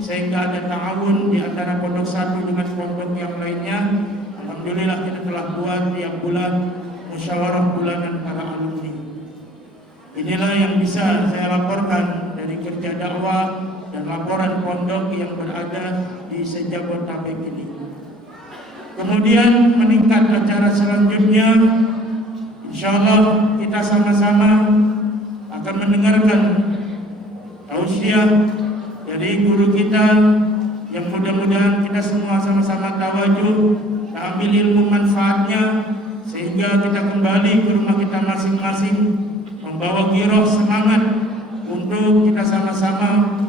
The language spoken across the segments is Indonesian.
sehingga ada ta'awun di antara pondok satu dengan pondok yang lainnya. Alhamdulillah kita telah buat tiap bulan musyawarah bulanan para alumni. Inilah yang bisa saya laporkan dari kerja dakwah dan laporan pondok yang berada di Sejabotabek ini. Kemudian meningkat acara selanjutnya, insyaallah kita sama-sama akan mendengarkan tausiah dari guru kita yang mudah-mudahan kita semua sama-sama tawajuh, ambil ilmu manfaatnya sehingga kita kembali ke rumah kita masing-masing membawa giroh semangat untuk kita sama-sama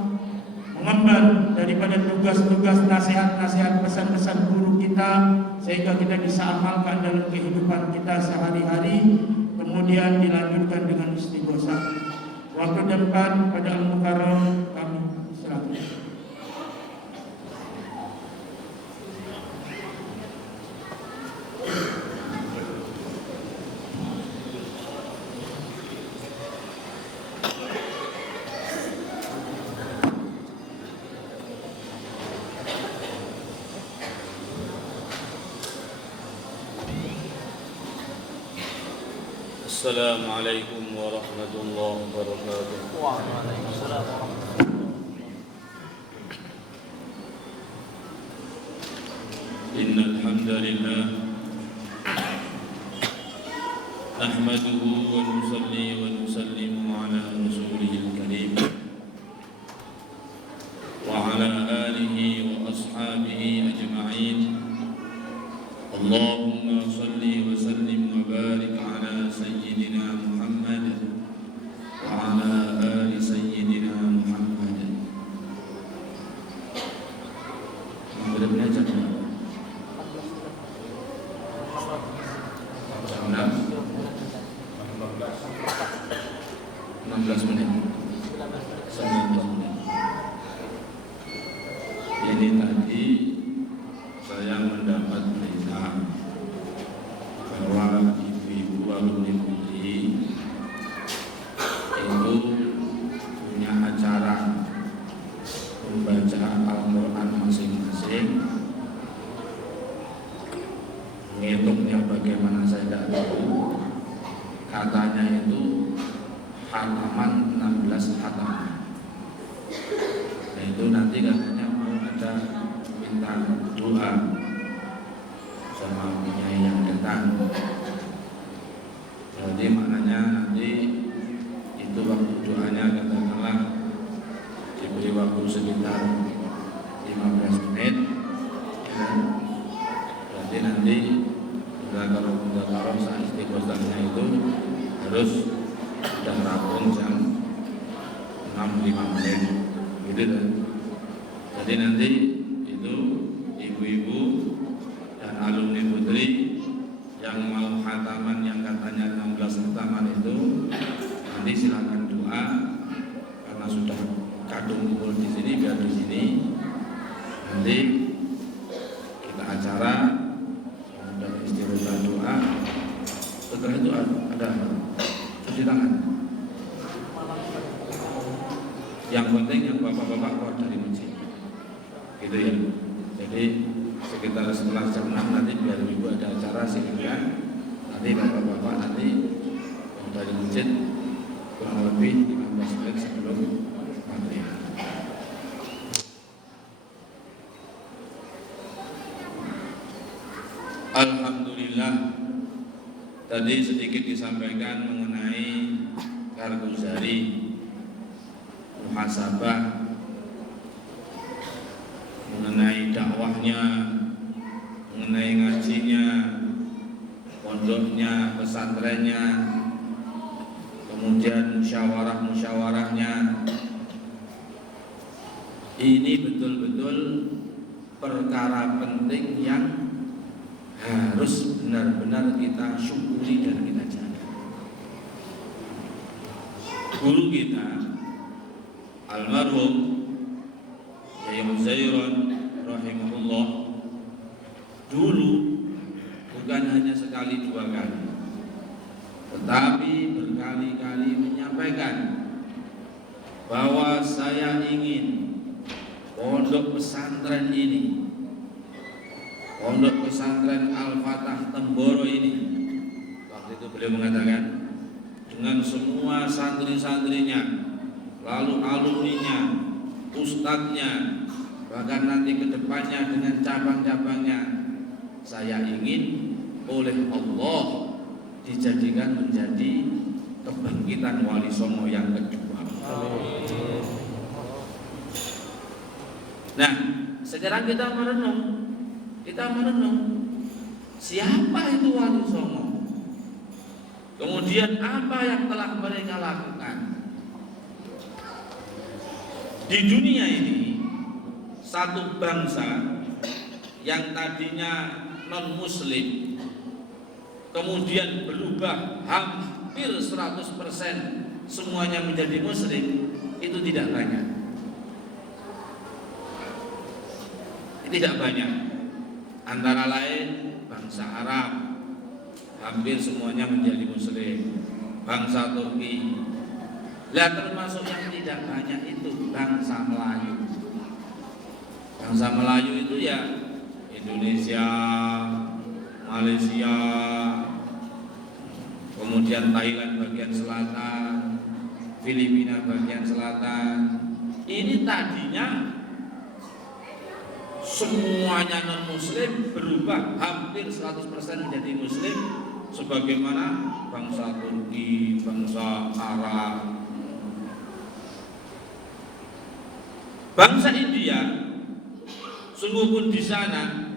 mengemban daripada tugas-tugas nasihat-nasihat pesan-pesan guru kita sehingga kita bisa amalkan dalam kehidupan kita sehari-hari, kemudian dilanjutkan dengan istighosah. Waktu depan pada Al-Mukarram kami serahkan. Assalamualaikum warahmatullahi wabarakatuh. Waalaikumsalam warahmatullahi wabarakatuh. Innal hamdalillah nahmaduhu wa nusalli wa nusallimu ala rasulihil karim wa ala alihi wa ashabihi ajma'in. Allahumma salli wa sallim wa barik ala sayyidina Muhammad wa ala ali sayyidina Muhammad. Benar-benar jam berapa? Jam 16 menit. 19 menit. Ini tadi saya mendapat berita bahwa ibu-ibu alumni Putri itu punya acara membaca Al-Quran masing-masing. Ngitungnya bagaimana saya tidak tahu. Katanya itu hataman 16 hataman. Nah itu nanti katanya mau ada minta doa sama penyanyi yang datang. Jadi maknanya nanti itu waktu doanya katakanlah diberi waktu sekitar 15 menit ya. Berarti nanti kalau saat istighosahnya itu harus sudah rampung jam 6.05 menit gitu kan. Jadi nanti itu ibu-ibu dan alumni Putri yang mau khataman yang katanya 16 khataman itu nanti silakan doa karena sudah kadung kumpul di sini, biar di sini nanti kita acara dan istighosah doa. Setelah itu ada cuci tangan. Yang penting yang bapak-bapak keluar dari masjid, gitu ya. Jadi sekitar setelah jam 6 nanti biar ibu ada acara silakan. Nanti bapak-bapak nanti dari masjid kurang lebih 15 menit sebelum maghrib. Alhamdulillah, tadi sedikit disampaikan mengenai Karguzari, muhasabah, mengenai dakwahnya, mengenai ngajinya, pondoknya, pesantrennya, kemudian musyawarah-musyawarahnya. Ini betul-betul perkara penting yang harus benar-benar kita syukuri dan kita jaga. Guru kita almarhum Yai Muzairon rahimahullah dulu bukan hanya sekali dua kali, tetapi berkali-kali menyampaikan bahwa saya ingin pondok pesantren ini, pondok pesantren Al-Fatah Temboro ini, waktu itu beliau mengatakan, dengan semua santri-santrinya, lalu alumninya, ustadznya, bahkan nanti kedepannya dengan cabang-cabangnya, saya ingin oleh Allah dijadikan menjadi kebangkitan Wali Songo yang kedua. Nah, sekarang kita merenung siapa itu Wali Songo, kemudian apa yang telah mereka lakukan di dunia ini. Satu bangsa yang tadinya non-muslim kemudian berubah hampir 100% semuanya menjadi muslim, itu tidak banyak. Tidak banyak. Antara lain bangsa Arab hampir semuanya menjadi muslim, bangsa Turki. Lah termasuk yang tidak banyak itu bangsa Melayu. Bangsa Melayu itu ya Indonesia, Malaysia, kemudian Thailand bagian selatan, Filipina bagian selatan. Ini tadinya semuanya non-muslim berubah hampir 100% menjadi muslim, sebagaimana bangsa Turki, bangsa Arab, bangsa India. Sungguh pun di sana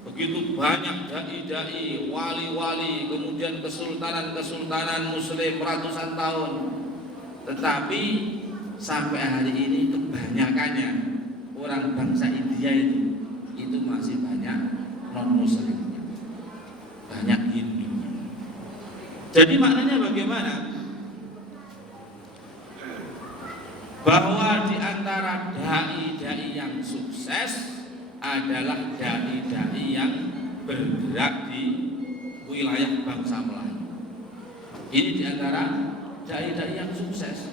begitu banyak dai-dai, wali-wali, kemudian kesultanan-kesultanan muslim ratusan tahun. Tetapi sampai hari ini kebanyakannya orang bangsa India itu masih banyak non-muslim, banyak Hindu. Jadi maknanya bagaimana? Bahwa di antara dai-dai yang sukses adalah dai-dai yang bergerak di wilayah bangsa Melayu. Ini di antara dai-dai yang sukses.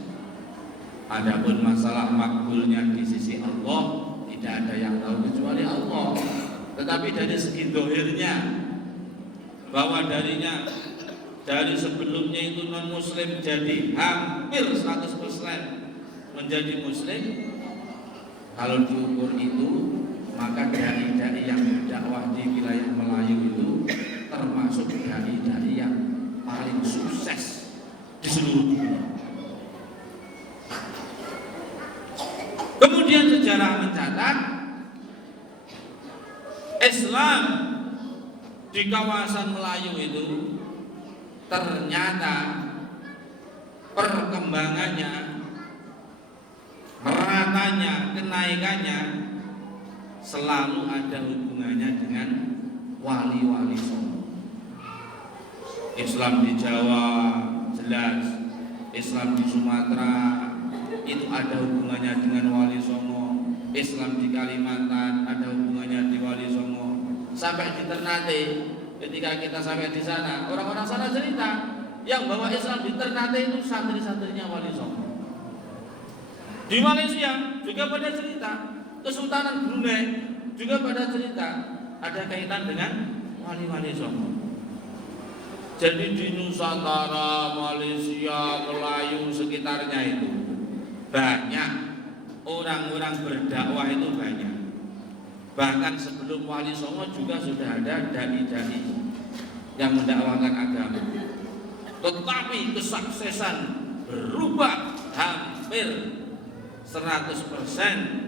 Adapun masalah makbulnya di sisi Allah tidak ada yang tahu kecuali Allah. Tetapi dari segi dohirnya, bahwa dari sebelumnya itu non muslim jadi hampir 100% menjadi muslim, kalau diukur itu, maka dai-dai yang berdakwah di wilayah Melayu itu termasuk dai-dai yang paling sukses di seluruh dunia. Kemudian sejarah mencatat Islam di kawasan Melayu itu ternyata perkembangannya, meratanya, kenaikannya selalu ada hubungannya dengan wali-wali songo. Islam di Jawa jelas, Islam di Sumatera itu ada hubungannya dengan wali songo, Islam di Kalimantan ada hubungannya di wali songo. Sampai di Ternate, ketika kita sampai di sana, orang-orang sana cerita yang bawa Islam di Ternate itu santri-santrinya wali songo. Di Malaysia juga pada cerita, Kesultanan Brunei juga pada cerita ada kaitan dengan wali-wali songo. Jadi di Nusantara, Malaysia, Melayu sekitarnya itu banyak orang-orang berdakwah itu banyak. Bahkan sebelum wali songo juga sudah ada dai-dai yang mendakwakan agama. Tetapi kesuksesan berubah hampir 100%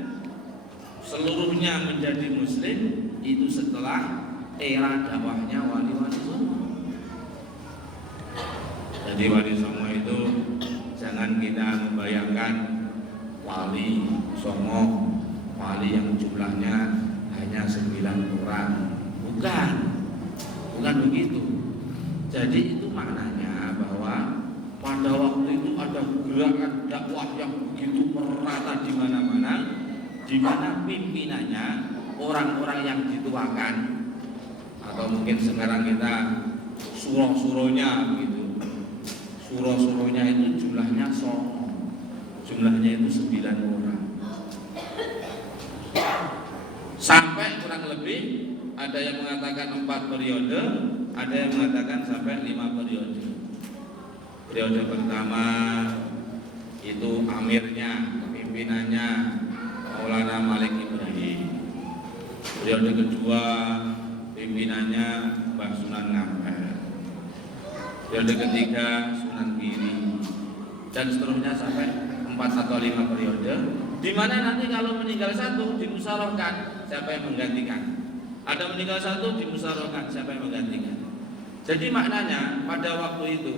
seluruhnya menjadi muslim itu setelah era dakwahnya wali-wali songo. Jadi wali songo itu jangan kita membayangkan wali songo, wali yang jumlahnya hanya 9 orang. Bukan begitu. Jadi itu maknanya bahwa pada waktu itu ada gerakan dakwah yang begitu merata di mana-mana, di mana pimpinannya orang-orang yang dituakan, atau mungkin sekarang kita suruh-suruhnya gitu. Suruh-suruhnya itu jumlahnya songo, jumlahnya itu 9 orang. sampai kurang lebih ada yang mengatakan 4 periode, ada yang mengatakan sampai 5 periode. Periode pertama itu amirnya, pimpinannya Maulana Malik Ibrahim. Periode kedua pimpinannya Mbah Sunan Ngampel. Periode ketiga Sunan Giri, dan seterusnya sampai 4 atau 5 periode, di mana nanti kalau meninggal satu dimusyawarahkan siapa yang menggantikan. Ada meninggal satu dimusyawarahkan siapa yang menggantikan. Jadi maknanya pada waktu itu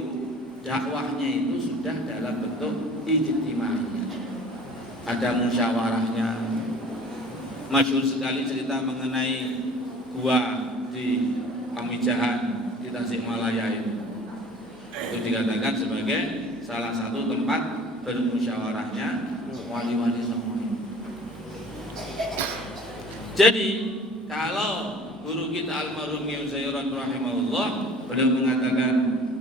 dakwahnya itu sudah dalam bentuk ijtimaiyah. Ada musyawarahnya. Masyhur sekali cerita mengenai gua di Pamijahan di Tasikmalaya itu. Itu dikatakan sebagai salah satu tempat bermusyawarahnya wali-wali semua. Jadi kalau guru kita almarhum Kiai Zairan rahimahullah, beliau mengatakan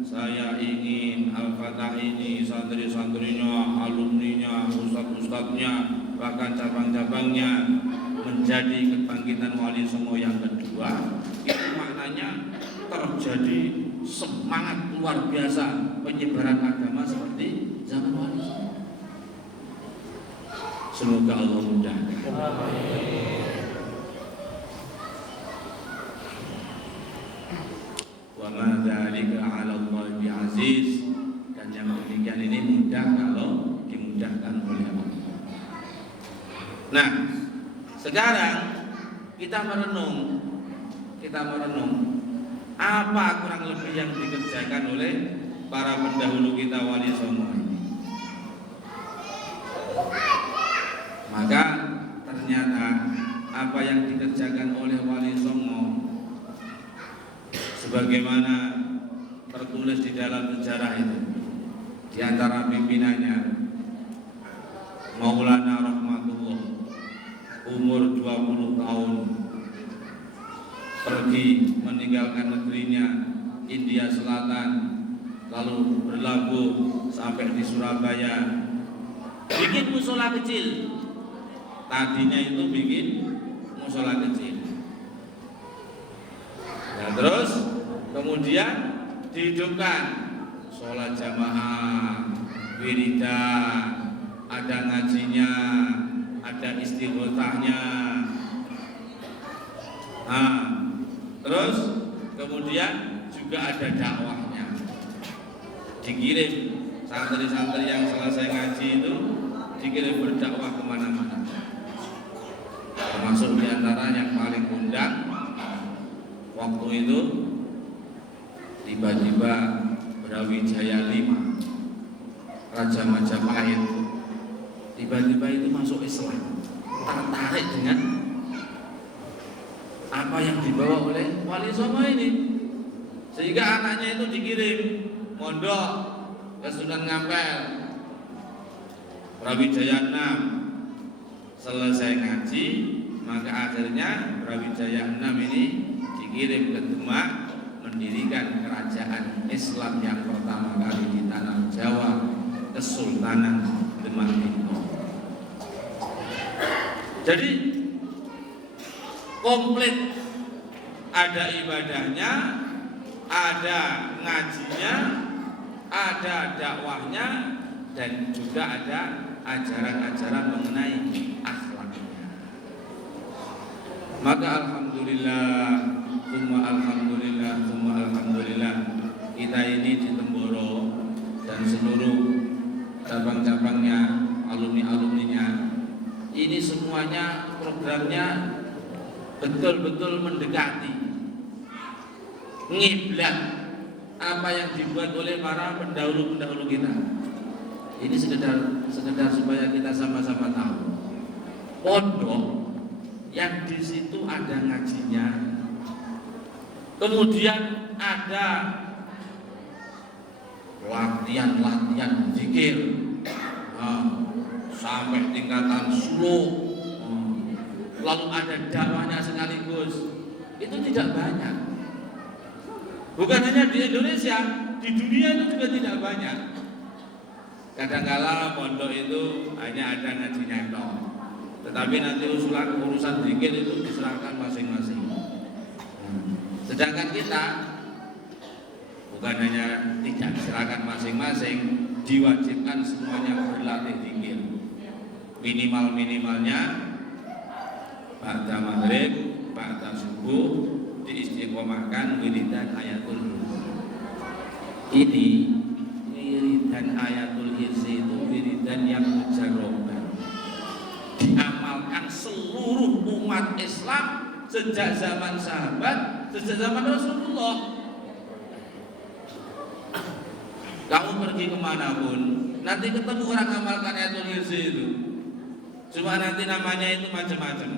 saya ingin Al-Fatah ini santri-santrinya, alumninya, ustadz-ustadznya, bahkan cabang-cabangnya menjadi kebangkitan wali songo yang kedua. Itu maknanya terjadi semangat luar biasa penyebaran agama seperti zaman wali songo. Semoga Allah mudahkan. Wa ma dzalika 'ala Allah bi'aziz, dan yang demikian ini mudah kalau dimudahkan oleh Allah. Nah, sekarang kita merenung apa kurang lebih yang dikerjakan oleh para pendahulu kita wali songo ini. Maka ternyata apa yang dikerjakan oleh wali songo sebagaimana tertulis di dalam sejarah itu, di antara pimpinannya Maulana Rahmatullah, umur 20 tahun pergi meninggalkan negerinya India Selatan, lalu berlabuh sampai di Surabaya, bikin musola kecil. Tadinya itu bikin musola kecil. Nah, terus kemudian dihidupkan sholat jamaah, wiridan, ada ngajinya, ada istighosahnya. Nah, terus kemudian juga ada dakwahnya. Dikirim santri-santri yang selesai ngaji itu dikirim berdakwah kemana-mana. Termasuk diantara yang paling kondang waktu itu tiba-tiba Brawijaya V, Raja Majapahit, tiba-tiba itu masuk Islam, tertarik dengan apa yang dibawa oleh wali songo ini, sehingga anaknya itu dikirim mondok ke Sunan Ngampel, Brawijaya 6. Selesai ngaji, maka akhirnya Brawijaya 6 ini dikirim ke Demak mendirikan kerajaan Islam yang pertama kali di tanah Jawa, Kesultanan Demak Timur. Jadi komplit, ada ibadahnya, ada ngajinya, ada dakwahnya, dan juga ada ajaran-ajaran mengenai akhlaknya. Maka alhamdulillah, alhamdulillah, kita ini di Temboro dan seluruh cabang-cabangnya, alumni-alumninya, ini semuanya programnya betul-betul mendekati ngiblat apa yang dibuat oleh para pendahulu-pendahulu kita. Ini sekedar supaya kita sama-sama tahu. Pondok yang di situ ada ngajinya, kemudian ada latihan zikir, sampai tingkatan suluk, lalu ada dakwahnya sekaligus. Itu tidak banyak. Bukan hanya di Indonesia, di dunia itu juga tidak banyak. Kadang-kala pondok itu hanya ada ngajinya toh, Tetapi nanti urusan zikir itu diserahkan masing-masing. Sedangkan kita bukan hanya tidak diserahkan masing-masing, diwajibkan semuanya berlatih zikir. Minimalnya ba'da maghrib, ba'da subuh diistiqomahkan wiridan ayatul kursi. Ini wiridan ayatul kursi itu wiridan yang mujarroban, diamalkan seluruh umat Islam sejak zaman sahabat, sejak zaman Rasulullah. Kamu pergi kemanapun, nanti ketemu orang amalkan ayatul kursi itu. Cuma nanti namanya itu macam-macam.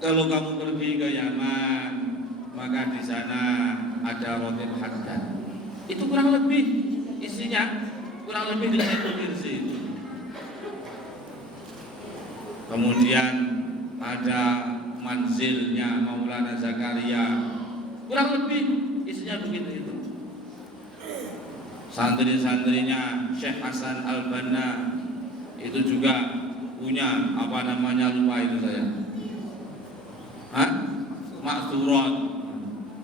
Kalau kamu pergi ke Yaman, maka di sana ada roti haddad. Itu kurang lebih isinya kurang lebih dengan ayatul kursi. Kemudian ada manzilnya Maulana Zakaria, kurang lebih isinya begitu itu. Santri-santrinya Syekh Hasan Al-Banna itu juga punya apa namanya, lupa itu saya. Maksurat.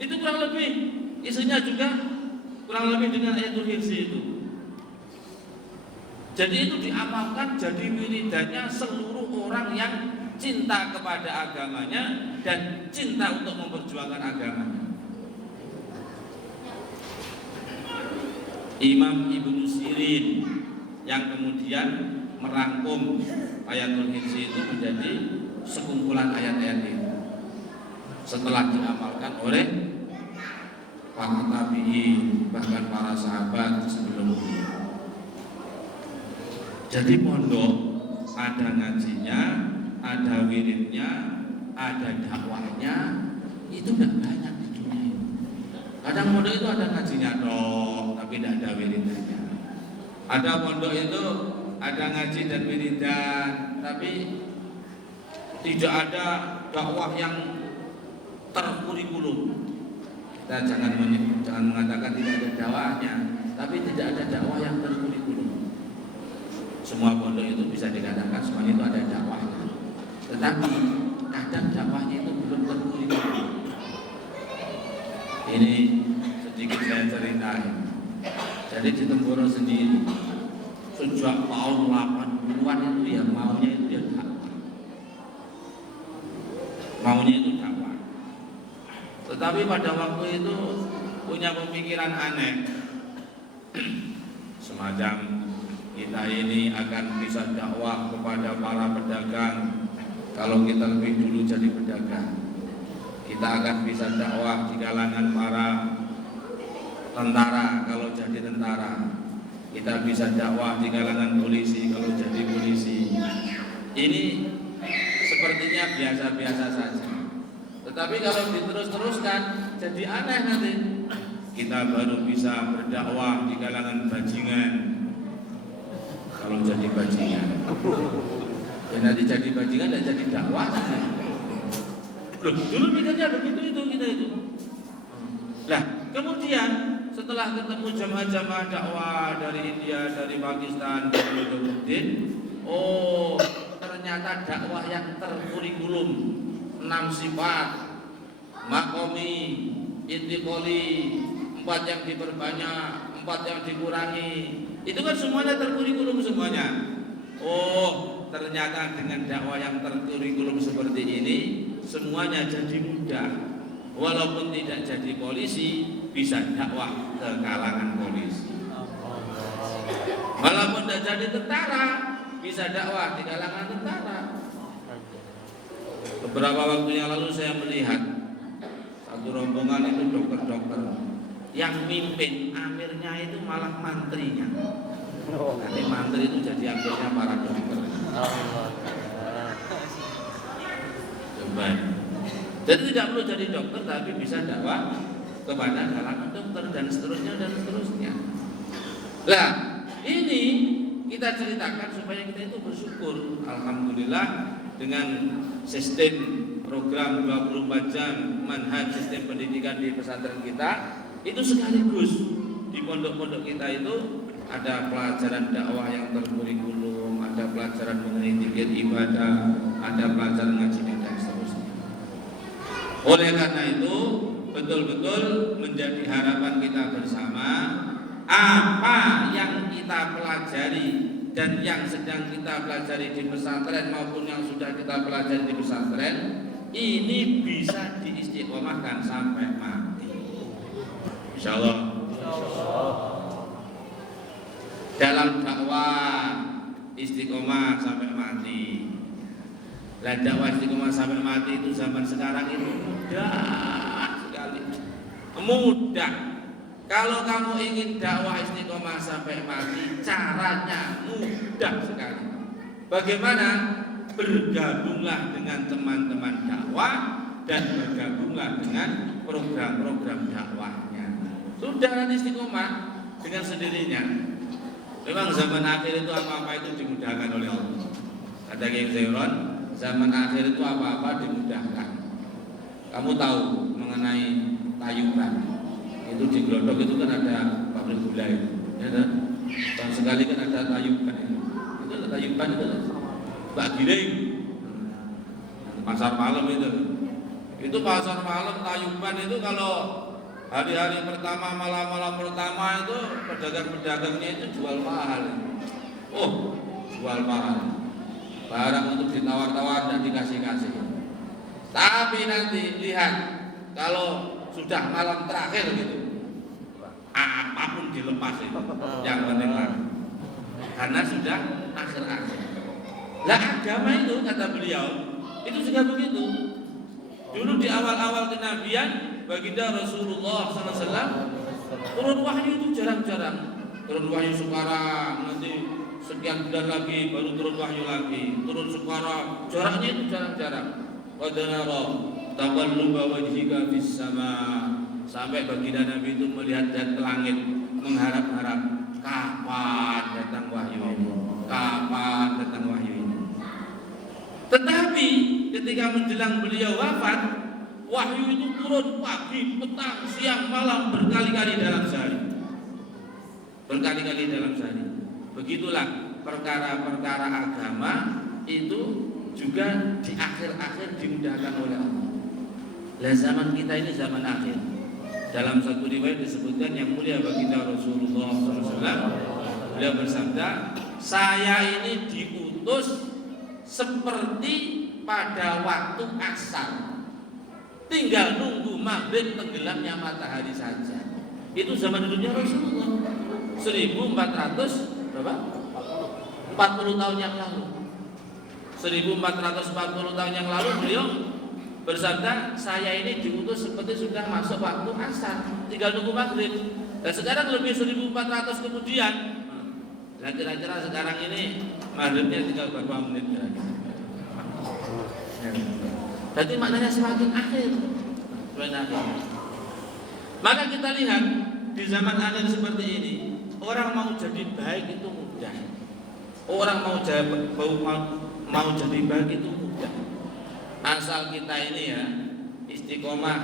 Itu kurang lebih isinya juga kurang lebih dengan ayatul kursi itu. Jadi itu diamalkan jadi wiridannya seluruh orang yang cinta kepada agamanya dan cinta untuk memperjuangkan agamanya. Imam Ibnu Sirin yang kemudian merangkum ayatul kursi itu menjadi sekumpulan ayat-ayat itu setelah diamalkan oleh para tabi'in, bahkan para sahabat sebelumnya. Jadi pondok ada ngajinya, ada wiridnya, ada dakwahnya, itu tidak banyak di dunia ini. Kadang pondok itu ada ngajinya dong, tapi tidak ada wiridnya. Ada pondok itu ada ngaji dan wiridan, tapi tidak ada dakwah yang terkurikulum. Kita jangan mengatakan tidak ada dakwahnya, tapi tidak ada dakwah yang terkurikulum. Semua pondok itu bisa dikatakan semuanya itu ada dakwahnya, tetapi kadang dakwahnya itu belum terkurikulum. Ini sedikit saya ceritain. Jadi di Temboro sendiri sejak tahun 80-an itu ya maunya itu ya dakwah. Maunya itu dakwah. Tetapi pada waktu itu punya pemikiran aneh. Semacam kita ini akan bisa dakwah kepada para pedagang kalau kita lebih dulu jadi pedagang. Kita akan bisa dakwah di kalangan para tentara kalau jadi tentara. Kita bisa dakwah di kalangan polisi kalau jadi polisi. Ini sepertinya biasa-biasa saja. Tetapi kalau diterus-teruskan jadi aneh nanti. Kita baru bisa berdakwah di kalangan bajingan kalau jadi bajingan. Dan nanti jadi bajingan dan jadi dakwah. Loh, dulu mikirnya begitu itu kita itu. Nah, kemudian setelah ketemu jamaah-jamaah dakwah dari India, dari Pakistan, dari Udin, oh ternyata dakwah yang terkurikulum 6 sifat, makomi, intikoli, 4 yang diperbanyak, 4 yang dikurangi, itu kan semuanya terkurikulum semuanya. Oh ternyata dengan dakwah yang terkurikulum seperti ini semuanya jadi mudah. Walaupun tidak jadi polisi, bisa dakwah ke kalangan polisi. Walaupun tidak jadi tentara, bisa dakwah di kalangan tentara. Beberapa waktu yang lalu saya melihat satu rombongan itu dokter-dokter yang mimpin amirnya itu malah mantrinya. Nanti mantri itu jadi amirnya para dokter. Coba. Jadi tidak perlu jadi dokter tapi bisa dakwah kepada kalangan dokter dan seterusnya dan seterusnya. Nah, ini kita ceritakan supaya kita itu bersyukur. Alhamdulillah dengan sistem program 24 jam manhaj sistem pendidikan di pesantren kita itu sekaligus di pondok-pondok kita itu ada pelajaran dakwah yang terkurikulum, ada pelajaran mengenai zikir ibadah, ada pelajaran ngaji dan seterusnya. Oleh karena itu betul-betul menjadi harapan kita bersama, apa yang kita pelajari dan yang sedang kita pelajari di pesantren maupun yang sudah kita pelajari di pesantren ini bisa diistiqomahkan sampai mati. Insyaallah. Dalam dakwah istiqomah sampai mati. Lah dakwah istiqomah sampai mati itu zaman sekarang itu mudah sekali. Mudah. Kalau kamu ingin dakwah istiqomah sampai mati, caranya mudah sekali. Bagaimana? Bergabunglah dengan teman-teman dakwah dan bergabunglah dengan program-program dakwahnya. Sudah nanti istiqomah dengan sendirinya. Memang zaman akhir itu apa-apa itu dimudahkan oleh Allah. Kata Kiai Zairon, zaman akhir itu apa-apa dimudahkan. Kamu tahu mengenai tayuban? Itu di Glodok itu kan ada pabrik gula itu, ya kan? Dan sekali kan ada tayuban itu. Itu ada tayuban itu, Mbak Giring, pasar malam itu. Itu pasar malam tayuban itu kalau hari-hari pertama, malam-malam pertama itu pedagang-pedagangnya itu jual mahal. Oh, jual mahal. Barang untuk ditawar-tawar dan dikasih-kasih. Tapi nanti lihat kalau sudah malam terakhir gitu, apapun dilepas itu, yang penting laku. Karena sudah akhir-akhir. Lah agama itu kata beliau itu juga begitu. Dulu di awal-awal kenabian baginda Rasulullah SAW turun wahyu itu jarang-jarang. Turun wahyu sekarang, nanti sekian bulan lagi baru turun wahyu lagi. Turun sekarang, jaraknya itu jarang-jarang. Qadanara taqalluba wajhika fis sama, sampai baginda Nabi itu melihat dan ke langit mengharap-harap kapan datang wahyu ini, kapan datang wahyu ini. Tetapi ketika menjelang beliau wafat, wahyu itu turun pagi, petang, siang, malam berkali-kali dalam sehari. Berkali-kali dalam sehari. Begitulah perkara-perkara agama itu juga di akhir-akhir dimudahkan oleh Allah. Lah zaman kita ini zaman akhir. Dalam satu riwayat disebutkan yang mulia baginda Rasulullah SAW, beliau bersabda, saya ini diutus seperti pada waktu asar, tinggal nunggu maghrib tenggelamnya matahari saja. Itu zaman hidupnya Rasulullah 1400 berapa? 40 tahun yang lalu. 1440 tahun yang lalu beliau bersabda, saya ini diutus seperti sudah masuk waktu asar, tinggal nunggu maghrib. Dan sekarang lebih 1400 kemudian, nah kira-kira sekarang ini maghribnya tinggal berapa menit kira-kira. Berarti maknanya semakin akhir. Maka kita lihat di zaman akhir seperti ini, orang mau jadi baik itu mudah. Orang mau jadi baik itu mudah. Asal kita ini ya istiqomah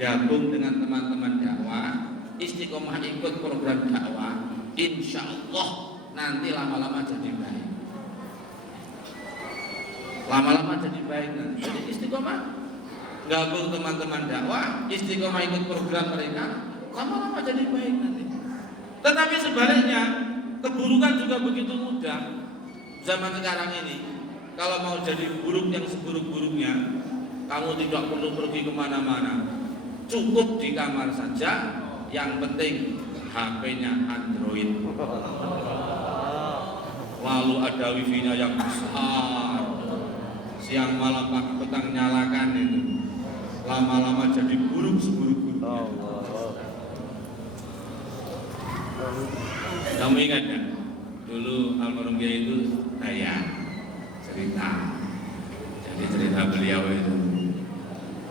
gabung dengan teman-teman dakwah, istiqomah ikut program dakwah, insya Allah nanti lama-lama jadi baik. Lama-lama jadi baik nanti. Jadi istiqomah gabung teman-teman dakwah, istiqomah ikut program mereka, lama-lama jadi baik nanti. Tetapi sebaliknya keburukan juga begitu mudah. Zaman sekarang ini, kalau mau jadi buruk yang seburuk-buruknya, kamu tidak perlu pergi kemana-mana, cukup di kamar saja. Yang penting HP-nya Android, lalu ada wifi-nya yang besar, siang malam pagi petang nyalakan itu, lama-lama jadi buruk seburuk-buruknya. Kamu ingat kan? Dulu almarhum Kiai itu cerita. Jadi cerita beliau itu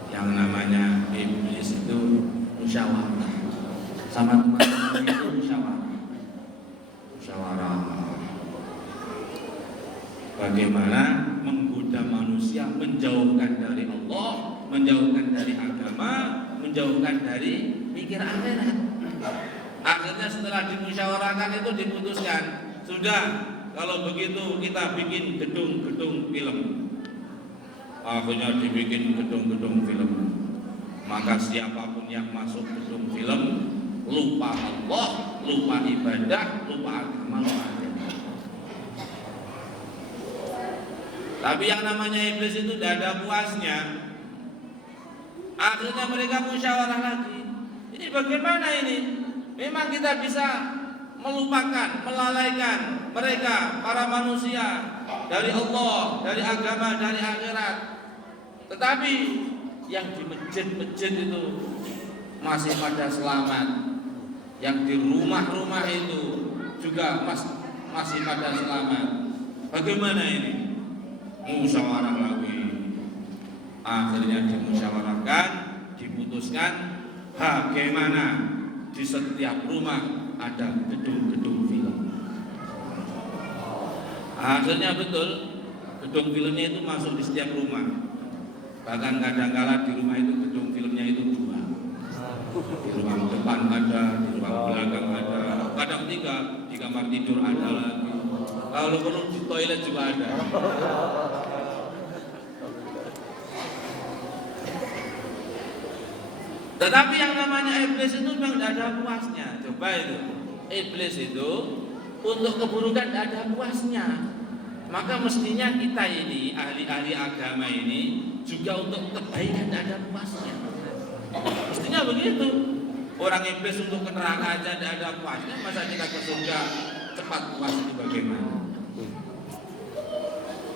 yang namanya iblis itu musyawarah sama teman-teman itu musyawarah bagaimana menggoda manusia, menjauhkan dari Allah, menjauhkan dari agama, menjauhkan dari mikir akhirat. Akhirnya setelah dimusyawarahkan itu diputuskan, sudah kalau begitu kita bikin gedung-gedung film. Akhirnya dibikin gedung-gedung film. Maka siapapun yang masuk gedung film lupa Allah, lupa ibadah, lupa agama, lupa agama. Tapi yang namanya iblis itu tidak ada puasnya. Akhirnya mereka musyawarah lagi. Ini bagaimana ini? Memang kita bisa melupakan, melalaikan mereka, para manusia dari Allah, dari agama, dari akhirat. Tetapi yang di masjid-masjid itu masih pada selamat. Yang di rumah-rumah itu juga masih pada selamat. Bagaimana ini? Musyawarah lagi. Akhirnya dimusyawarahkan, diputuskan bagaimana di setiap rumah ada gedung-gedung film. Akhirnya betul, gedung filmnya itu masuk di setiap rumah. Bahkan kadang-kala di rumah itu gedung filmnya itu 2. Di ruang depan ada, di ruang belakang ada, kadang 3, di kamar tidur ada lagi. Kalau perlu di toilet juga ada. Tetapi yang namanya iblis itu memang tidak ada puasnya. Coba itu, iblis itu untuk keburukan tidak ada puasnya. Maka mestinya kita ini, ahli-ahli agama ini, juga untuk kebaikan tidak ada puasnya. Mestinya begitu. Orang iblis untuk ke neraka aja tidak ada puasnya, masa kita ke surga cepat puas itu bagaimana?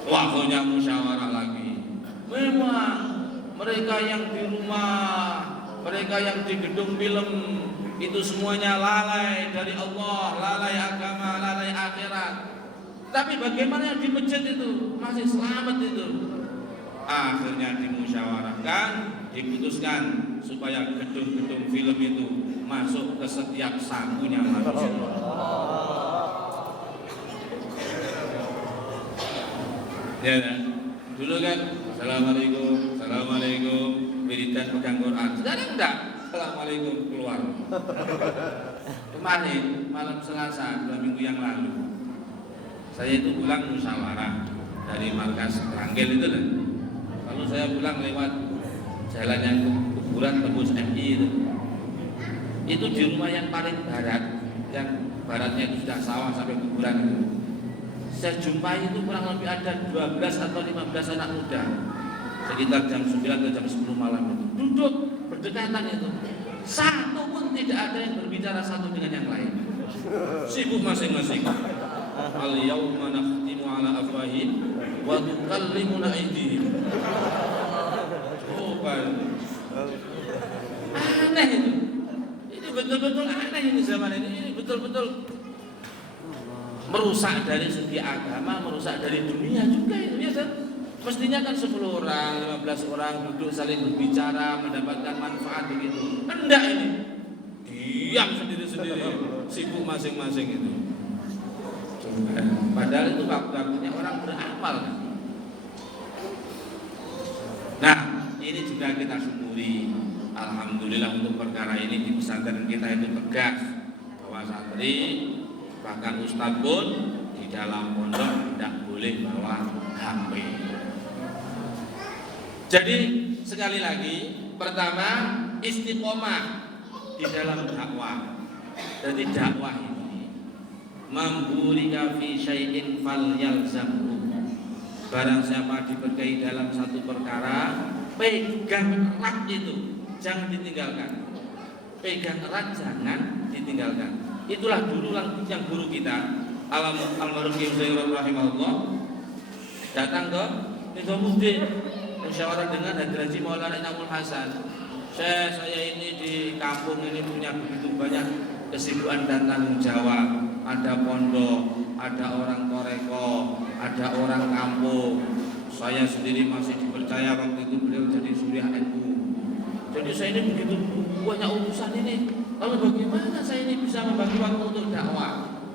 Waktunya musyawarah lagi. Memang mereka yang di rumah, mereka yang di gedung film itu semuanya lalai dari Allah, lalai agama, lalai akhirat. Tapi bagaimana yang di masjid itu masih selamat itu? Akhirnya dimusyawarahkan, diputuskan supaya gedung-gedung film itu masuk ke setiap sakunya manusia. Ya, dulu kan assalamualaikum, assalamualaikum, wiridan pegang Quran. Sekarang enggak, assalamualaikum keluar. Kemarin malam Selasa 2 minggu yang lalu, saya itu pulang musyawarah dari markas Rangkil itu kan. Lalu saya pulang lewat jalan yang kuburan tembus MI itu. Itu di rumah yang paling barat, yang baratnya itu sudah sawah sampai kuburan itu. Saya jumpai itu kurang lebih ada 12 atau 15 anak muda, sekitar jam 9 atau jam 10 malam itu duduk berdekatan itu. Satu pun tidak ada yang berbicara satu dengan yang lain, sibuk masing-masing. Al-yawma nakhtimu ala afwahihim wa tukallimuna aydihim. Coba, aneh itu. Ini betul-betul aneh ini zaman ini. Ini betul-betul merusak dari segi agama, merusak dari dunia juga itu ya kan? Mestinya kan 10 orang, 15 orang duduk saling berbicara, mendapatkan manfaat begitu. Enggak ini. Diam sendiri-sendiri, sibuk masing-masing itu. Padahal itu waktu-waktunya orang beramal kan? Nah, ini juga kita syukuri. Alhamdulillah untuk perkara ini di pesantren kita itu tegas bahwa santri bahkan ustadz pun di dalam pondok tidak boleh bawa HP. Jadi sekali lagi, pertama istiqomah di dalam dakwah. Jadi dakwah ini mamburika fi syai'in falyalzamhu. Barang siapa diberkahi dalam satu perkara, pegang erat itu, jangan ditinggalkan. Pegang erat, jangan ditinggalkan. Itulah dulu yang guru kita almarhum Kiai Zairul rahimahullah datang ke Nizamuddin musyawarah dengan Hadraji Maulana Inamul Hasan. Saya ini di kampung ini punya begitu banyak kesibukan dan tanggung jawab. Ada pondok, ada orang toreko, ada orang kampung. Saya sendiri masih dipercaya waktu itu beliau jadi suriah NU. Jadi saya ini begitu banyak urusan ini. Lalu bagaimana saya ini bisa membagi waktu untuk dakwah?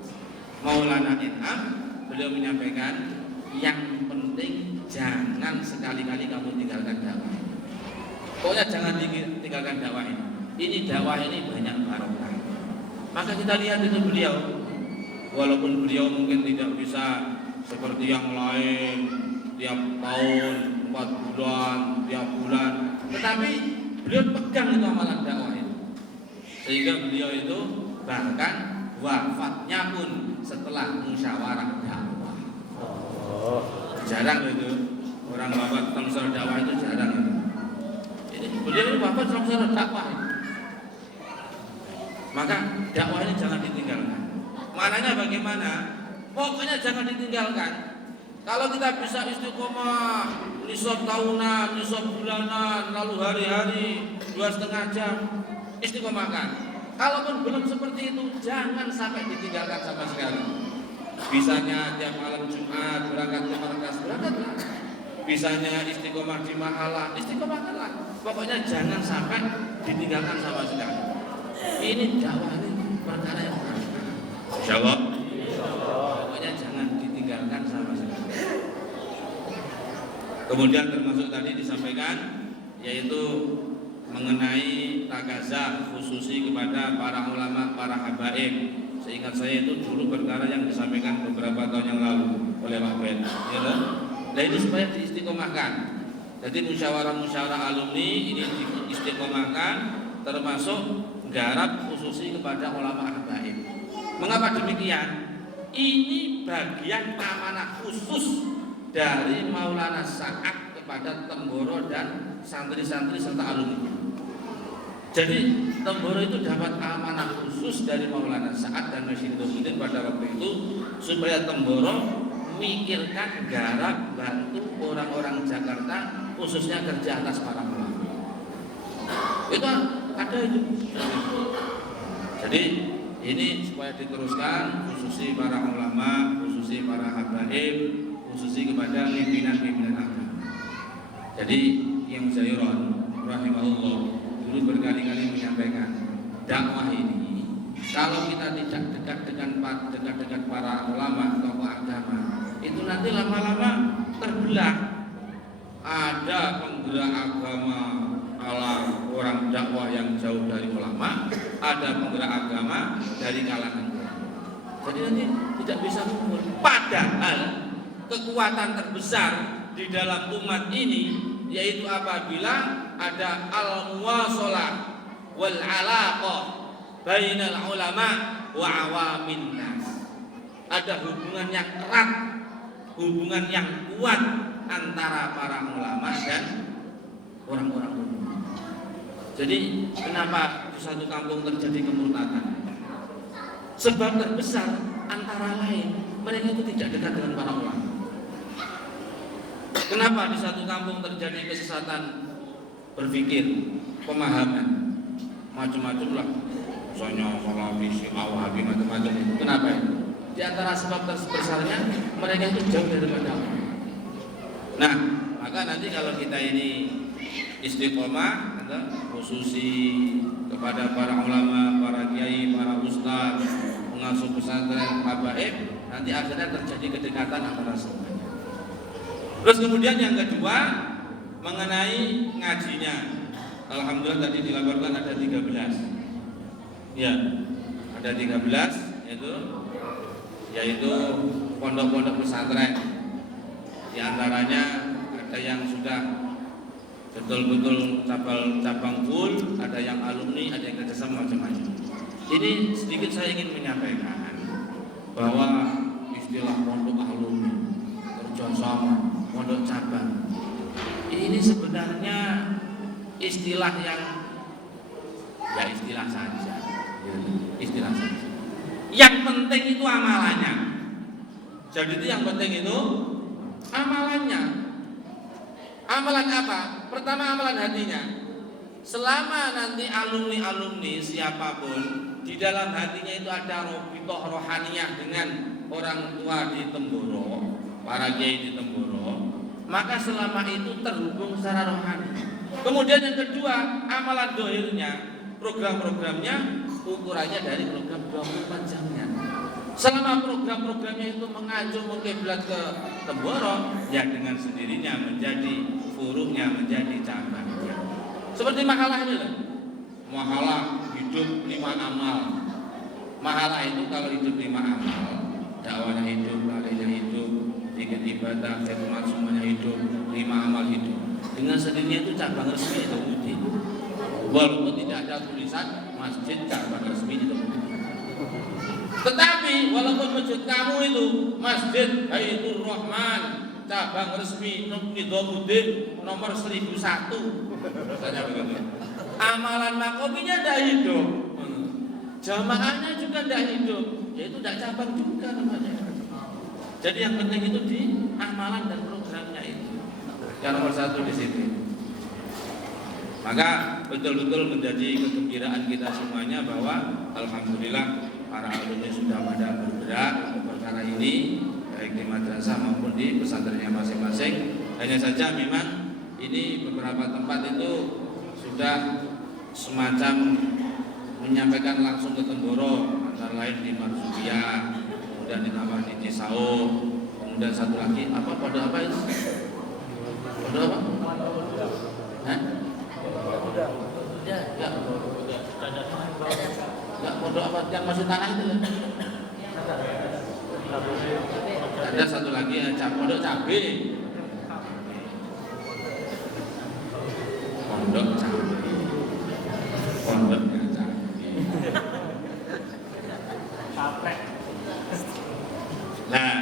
Maulana Inam beliau menyampaikan, yang penting jangan sekali-kali kamu tinggalkan dakwah. Pokoknya jangan tinggalkan dakwah ini. Ini dakwah ini banyak barokah. Maka kita lihat itu beliau walaupun beliau mungkin tidak bisa seperti yang lain tiap tahun 4 bulan, tiap bulan, tetapi beliau pegang itu amalan dakwah itu, sehingga beliau itu bahkan wafatnya pun setelah musyawarah dakwah. Jarang itu orang wafat dalam musyawarah dakwah, itu jarang itu. Ini beliau ini wafat dalam musyawarah dakwah itu. Maka dakwah ini jangan ditinggalkan. Maknanya bagaimana? Pokoknya jangan ditinggalkan. Kalau kita bisa istiqomah, nisab tahunan, nisab bulanan, lalu hari-hari 2,5 jam, istiqomahkan. Kalaupun belum seperti itu, jangan sampai ditinggalkan sama sekali. Bisanya tiap malam Jumat berangkat ke markas, berangkatlah. Bisanya istiqomah di mahalah, istiqomahkanlah. Pokoknya jangan sampai ditinggalkan sama sekali. Ini dakwah ini perkara yang jawab. Pokoknya jangan ditinggalkan sama sekali. Kemudian termasuk tadi disampaikan yaitu mengenai takazah khususi kepada para ulama, para habaib. Seingat saya itu dulu perkara yang disampaikan beberapa tahun yang lalu oleh Pak Ben. Ya, nah itu supaya diistiqomahkan. Jadi musyawarah alumni ini diistiqomahkan, termasuk garap khususi kepada ulama habaib. Mengapa demikian? Ini bagian amanah khusus dari Maulana Sa'ad kepada Temboro dan santri-santri serta alumni. Jadi Temboro itu dapat amanah khusus dari Maulana Sa'ad dan Nasyiduddin pada waktu itu supaya Temboro mikirkan garap bantu orang-orang Jakarta khususnya kerja atas para ulama. Itu ada itu. Jadi ini supaya diteruskan khususi para ulama, khususi para habaib, khususi kepada pimpinan-pimpinan agama. Jadi yang Zairon rahimahullah dulu berkali-kali menyampaikan dakwah ini kalau kita tidak dekat dengan para ulama tokoh agama itu nanti lama-lama terbelah. Ada penggerak agama ala orang dakwah yang jauh dari ulama, ada penggerak agama dari kalangan ulama. Jadi nanti tidak bisa kumpul. Padahal kekuatan terbesar di dalam umat ini yaitu apabila ada al-muwasalah wal alaqah bainal ulama wa awamin nas. Ada hubungan yang erat, hubungan yang kuat antara para ulama dan orang-orang umum. Jadi kenapa di satu kampung terjadi kemurtadan? Sebab terbesar antara lain mereka itu tidak dekat dengan para ulama. Kenapa di satu kampung terjadi kesesatan berpikir, pemahaman, macam-macam lah, misalnya Salafi, Syiah, Wahabi, macam-macam itu. Kenapa itu? Di antara sebab terbesarnya mereka itu jauh daripada ulama. Nah, maka nanti kalau kita ini istiqomah, khususi kepada para ulama, para kiai, para ustaz, pengasuh pesantren, habaib, nanti akhirnya terjadi kedekatan antara semuanya. Terus kemudian yang kedua mengenai ngajinya, alhamdulillah tadi dilaporkan ada 13. Ya, ada 13 yaitu pondok-pondok pesantren. Di antaranya ada yang sudah betul-betul cabang full, ada yang alumni, ada yang kerjasama macam-macam. Ini sedikit saya ingin menyampaikan bahwa istilah pondok alumni, kerjasama, pondok cabang, ini sebenarnya istilah yang ya istilah saja. Yang penting itu amalannya. Jadi itu yang penting itu amalannya. Amalan apa? Pertama amalan hatinya. Selama nanti alumni siapapun di dalam hatinya itu ada robitoh rohaniyah dengan orang tua di Temboro, para kiai di Temboro, maka selama itu terhubung secara rohani. Kemudian yang kedua, amalan dohirnya, program-programnya ukurannya dari program 24 jamnya. Selama program-programnya itu mengacu mengkiblat ke Temboro, ya dengan sendirinya menjadi furu'nya, menjadi cabangnya. Seperti mahalah ini loh. Mahalah hidup 5 amal. Mahalah itu kalau hidup 5 amal, dakwahnya hidup, larinya hidup, zikir ibadah, khidmat semuanya hidup, 5 amal hidup. Dengan sendirinya itu cabang resmi itu Mudi. Walaupun tidak ada tulisan masjid cabang resmi itu Mudi. Tetapi walaupun masjid kamu itu Masjid Baitur Rahman cabang resmi Nizamuddin nomor 1001, misalnya begitu, amalan makominya tidak hidup, jamaahnya juga tidak hidup, yaitu tidak cabang juga namanya. Jadi yang penting itu di amalan dan programnya itu yang nomor 1 di situ. Maka betul-betul menjadi kegembiraan kita semuanya bahwa alhamdulillah para alumni sudah pada bergerak untuk perkara ini, baik di madrasah maupun di pesantrennya masing-masing. Hanya saja memang ini beberapa tempat itu sudah semacam menyampaikan langsung ke Tendoro, antara lain di Marzubia, kemudian ditambah di Cisau, kemudian satu lagi apa, pada apa itu? Pada apa? Hah? Ya. Enggak, pondok apa yang masuk tanah itu ya? Ada satu lagi pondok cabe. Pondok cabe. Pondoknya cabe. Capek. Nah,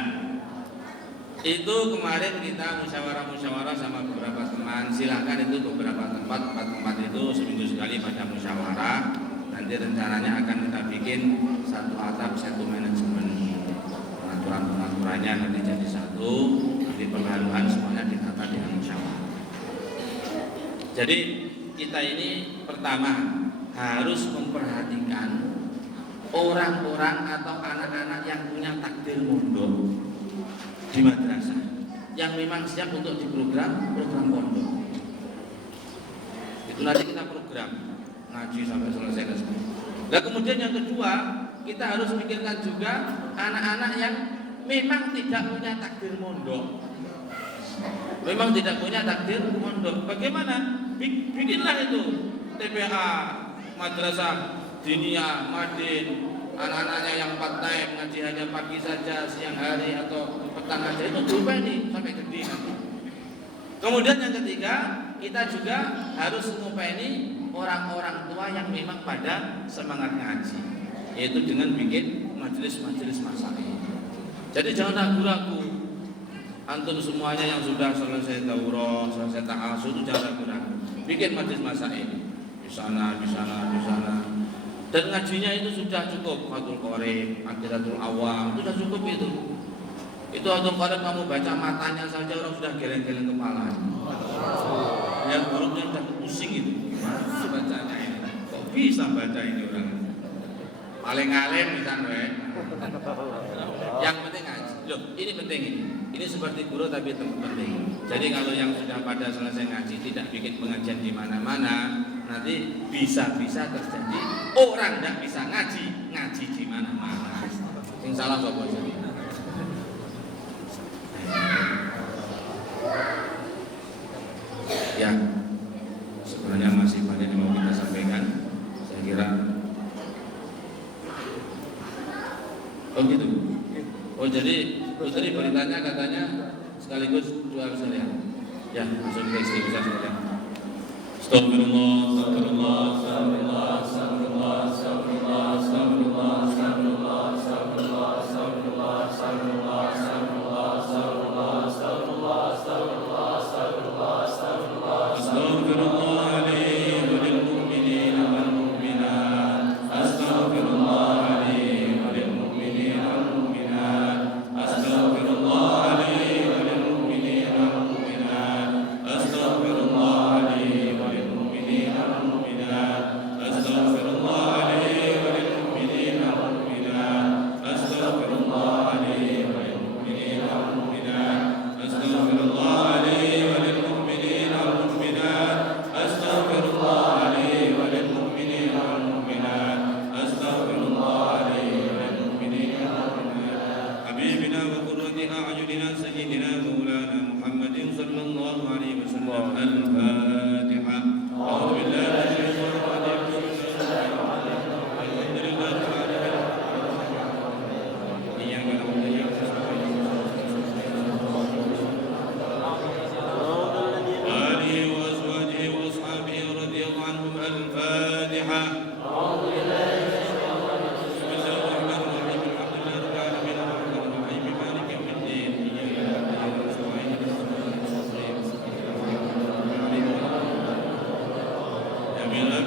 itu kemarin kita musyawarah sama beberapa teman. Silahkan itu beberapa tempat itu seminggu sekali pada musyawarah. Nanti rencananya akan kita bikin satu atap, satu manajemen, pengaturannya nanti jadi satu, nanti penghaluan semuanya ditata dengan musyawarah. Jadi kita ini pertama harus memperhatikan orang-orang atau anak-anak yang punya takdir mondok di madrasah, yang memang siap untuk diprogram pondok. Itu nanti kita program ngaji sampai selesai. Nah kemudian yang kedua, kita harus pikirkan juga anak-anak yang memang tidak punya takdir mondok. Memang tidak punya takdir mondok. Bagaimana? Bikinlah itu TPA, madrasah diniyah, madin, anak-anaknya yang part time ngaji hanya pagi saja, siang hari atau petang aja, itu coba nih sampai gede nanti. Kemudian yang ketiga, kita juga harus ngupeni orang-orang tua yang memang pada semangat ngaji, yaitu dengan bikin majelis-majelis masail. Jadi jangan ragu-ragu, antum semuanya yang sudah selesai daurah, selesai ta'asu itu jangan ragu-ragu, bikin majelis masail di sana. Dan ngajinya itu sudah cukup, Fathul Qorib, Aqidatul Awam, itu sudah cukup itu. Itu Fathul Qorib kamu baca matanya saja orang sudah geleng-geleng kepala. Yang buruknya sudah pusing itu. Gimana bacanya ini? Kok bisa baca ini orang? Paling alim misalnya. Yang penting ngaji. Loh, ini penting ini. Ini seperti guru tapi penting. Jadi kalau yang sudah pada selesai ngaji tidak bikin pengajian di mana-mana, nanti bisa-bisa terjadi orang tidak bisa ngaji di mana-mana. Sing salah sapa sih? Ya, sebenarnya masih banyak yang mau kita sampaikan. Saya kira, oh gitu. Oh jadi Putri beritanya katanya sekaligus dua sekalian. Ya, langsung kita istighfar sekalian. Astagfirullah, astagfirullah, astagfirullah, astagfirullah, astagfirullah, astagfirullah, astagfirullah, astagfirullah, astagfirullah, astagfirullah, astagfirullah, astagfirullah, astagfirullah, astagfirullah, astagfirullah, astagfirullah, astagfirullahaladzim lil mu'minin wal mu'minat, astagfirullahaladzim lil mu'minin wal mu'minat, astagfirullahaladzim lil mu'minin wal mu'minat, astagfirullahaladzim lil mu'minin wal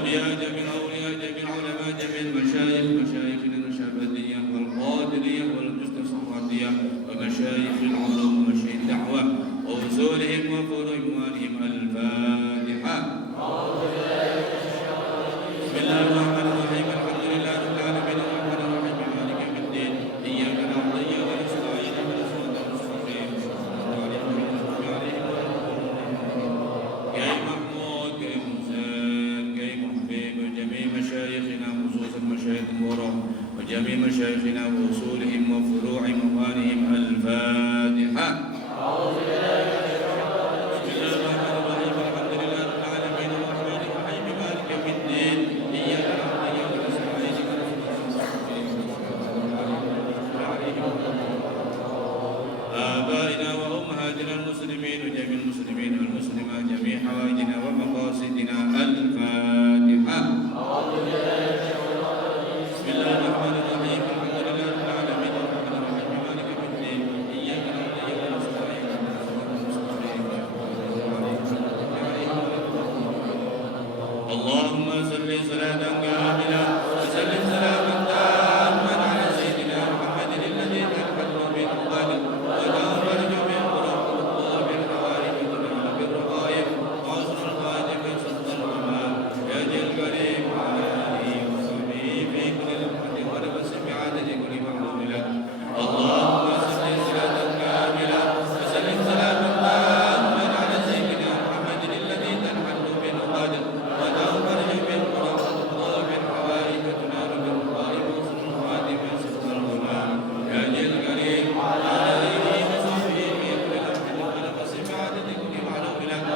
الأنبياء جميع الأولياء جميع العلماء جميع المشايخ مشايخنا النشابندية والقادرية والمستصوفية ومشايخ العلوم ومشايخ الدعوة وأصولهم وفروعهم الفاتحة. بسم الله الرحمن الرحيم الحمد لله رب العالمين الرحمن الرحيم مالك يوم الدين إياك نعبد وإياك نستعين اهدنا الصراط المستقيم صراط الذين أنعمت عليهم غير المغضوب عليهم يا محمود يا حسين يا محبيب وجميع مشايخنا خصوصا مشايخ الورع وجميع مشايخنا وأصولهم وفروعهم وأوانهم الفاتحة. آبائنا وأمهاتنا المسلمين وجميع المسلمين والمسلمات جميع حوائجنا ومقاصدنا الفاتحة. بسم الله الرحمن الرحيم الحمد لله رب العالمين الرحمن الرحيم مالك يوم الدين إياك نعبد وإياك نستعين اهدنا الصراط المستقيم اللهم صل صلاة كاملة وسلم سلاما تاما على سيدنا محمد الذي تنحل به القلب وتخرج من قرب القلوب الحوائج وتنال بالرقائب وحسن الخاتم صدق الغمام يا ذي الكريم وعلى آله وصحبه في كل لمحة ونفس بعدد كل معلوم لك. اللهم صل صلاة كاملة وسلم سلاما تاما على سيدنا محمد الذي تنحل به القلب وتخرج من قرب القلوب الحوائج وتنال بالرقائب وحسن الخاتم صدق الغمام يا ذي الكريم وعلى آله وصحبه في كل لمحة ونفس بعدد كل معلوم لك.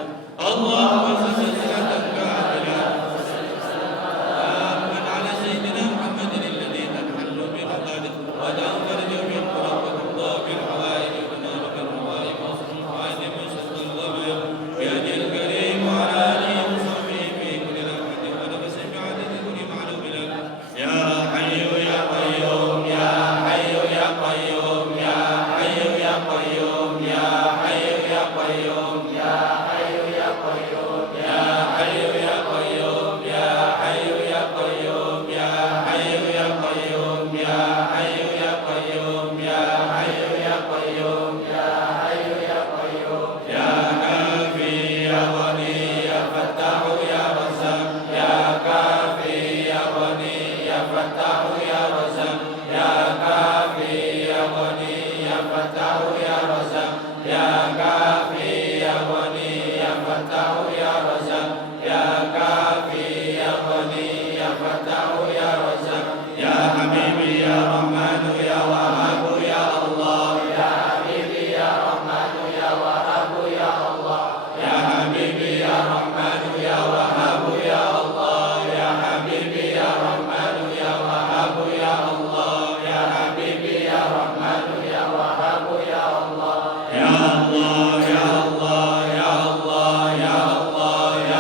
اللهم صل صلاة كاملة تاما على سيدنا محمد الذي تنحل به القلب وتخرج من قرب القلوب الحوائج وتنال بالرقائب وحسن الخاتم صدق الغمام يا ذي الكريم وعلى آله وصحبه في كل لمحة ونفس بعدد كل معلوم لك. يا حي يا قيوم يا حي يا قيوم يا حي يا قيوم يا حي يا قيوم يا حي يا قيوم يا حي يا قيوم يا حي يا قيوم يا حي يا قيوم يا حي يا قيوم يا حي يا قيوم يا حي يا قيوم يا كافي يا غني يا فتاح يا رزاق يا كافي يا غني يا فتاح يا رزاق يا كافي يا غني يا فتاح يا رزاق يا كافي يا غني يا فتاح يا رزاق يا كافي يا غني يا فتاح يا رزاق يا حبيبي يا رحمن يا وهاب يا الله يا حبيبي يا رحمن يا وهاب يا الله يا حبيبي يا رحمن يا وهاب يا الله يا حبيبي يا رحمن يا وهاب يا الله يا حبيبي يا رحمن يا وهاب يا الله يا الله يا الله يا الله يا الله يا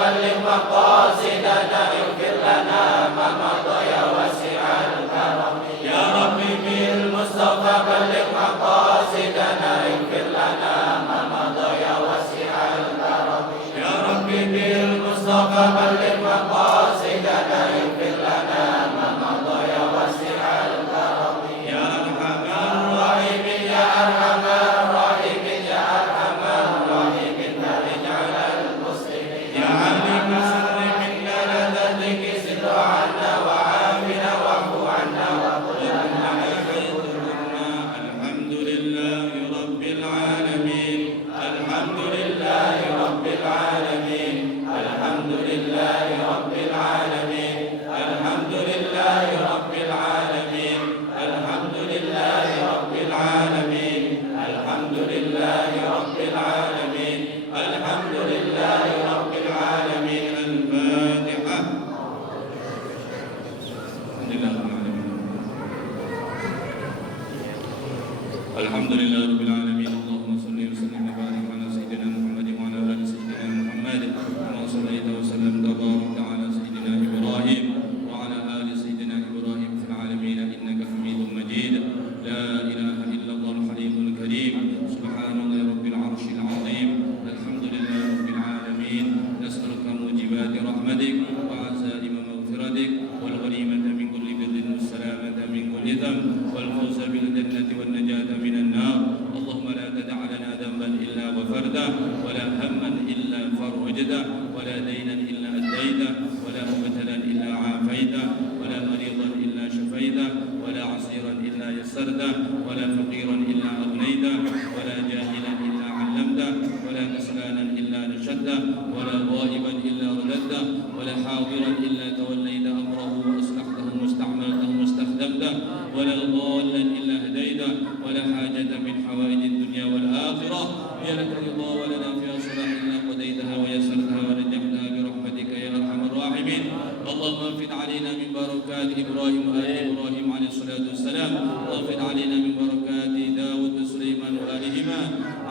بلغ مقاصدنا اغفر لنا ما مضى يا واسع الكرم يا ربي بالمصطفى بلغ مقاصدنا اغفر لنا ما مضى يا واسع الكرم يا ربي بالمصطفى بلغ مقاصدنا اغفر لنا ما مضى يا واسع الكرم يا ارحم الراحمين يا ارحم الراحمين يا ارحم الراحمين فرج على المسلمين يا عليم سر من لدنك سر عنا وعافنا واعف عنا وخذ عنا حيث كنا الحمد لله رب العالمين الحمد لله رب العالمين الحمد لله رب العالمين الحمد لله رب العالمين الحمد لله رب العالمين الحمد لله رب العالمين الحمد لله رب العالمين الفاتحة الحمد لله رب العالمين اللهم صل وسلم وبارك على سيدنا محمد وعلى ال سيدنا محمد كما صليت وسلمت وباركت على سيدنا ابراهيم وعلى ال سيدنا ابراهيم في العالمين انك حميد مجيد لا اله الا الله الحليم الكريم سبحان الله رب العرش العظيم الحمد لله رب العالمين نسالك موجبات رحمتك وعزائم مغفرتك والغنيمه من كل بر والسلامه من كل ذنب والفوز بالجنه والنجاه من النار اللهم لا تدع لنا ذنبا الا غفرته ولا هما الا فرجته ولا دينا الا اديته ولا مبتلا الا عافيته ولا مريضا الا شفيته ولا عسيرا الا يسرته ولا فقيرا الا اغنيته ولا جاهلا الا علمته ولا كسلانا الا نشدته ولا غائبا الا رددته ولا حاضرا الا توليت امره واصلحته واستعملته واستخدمته ولا ضالا الا هديته ولا حاجة من حوائج الدنيا والآخرة هي لك رضا ولنا فيها صلاح إلا قضيتها ويسرتها ونجحتها برحمتك يا أرحم الراحمين اللهم انفذ علينا من بركات إبراهيم وآل إبراهيم عليه الصلاة والسلام وانفذ علينا من بركات داود وسليمان وآلهما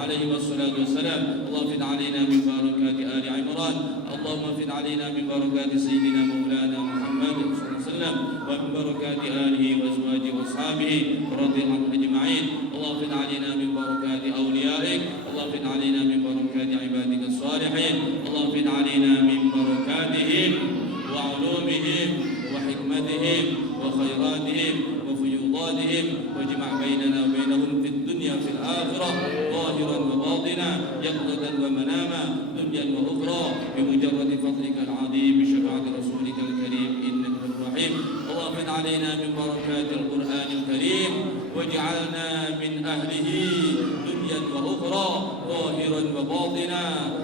عليهما الصلاة والسلام اللهم انفذ علينا من بركات آل عمران اللهم انفذ علينا من بركات سيدنا مولانا محمد صلى الله عليه وسلم ومن بركات آله وأزواجه وأصحابه رضي عنهم أجمعين اللهم انفذ علينا من بركات أوليائك اللهم انفذ علينا من بركات عبادك الصالحين اللهم انفذ علينا من بركاتهم وعلومهم وحكمتهم وخيراتهم وفيوضاتهم واجمع بيننا وبينهم في الدنيا في الآخرة ظاهرا وباطنا يقظة ومناما دنيا وأخرى بمجرد فضلك العظيم بشفاعة رسولك الكريم إنك الرحيم اللهم انفذ علينا من بركات القرآن الكريم واجعلنا من أهله دنيا وأخرى ظاهرا وباطنا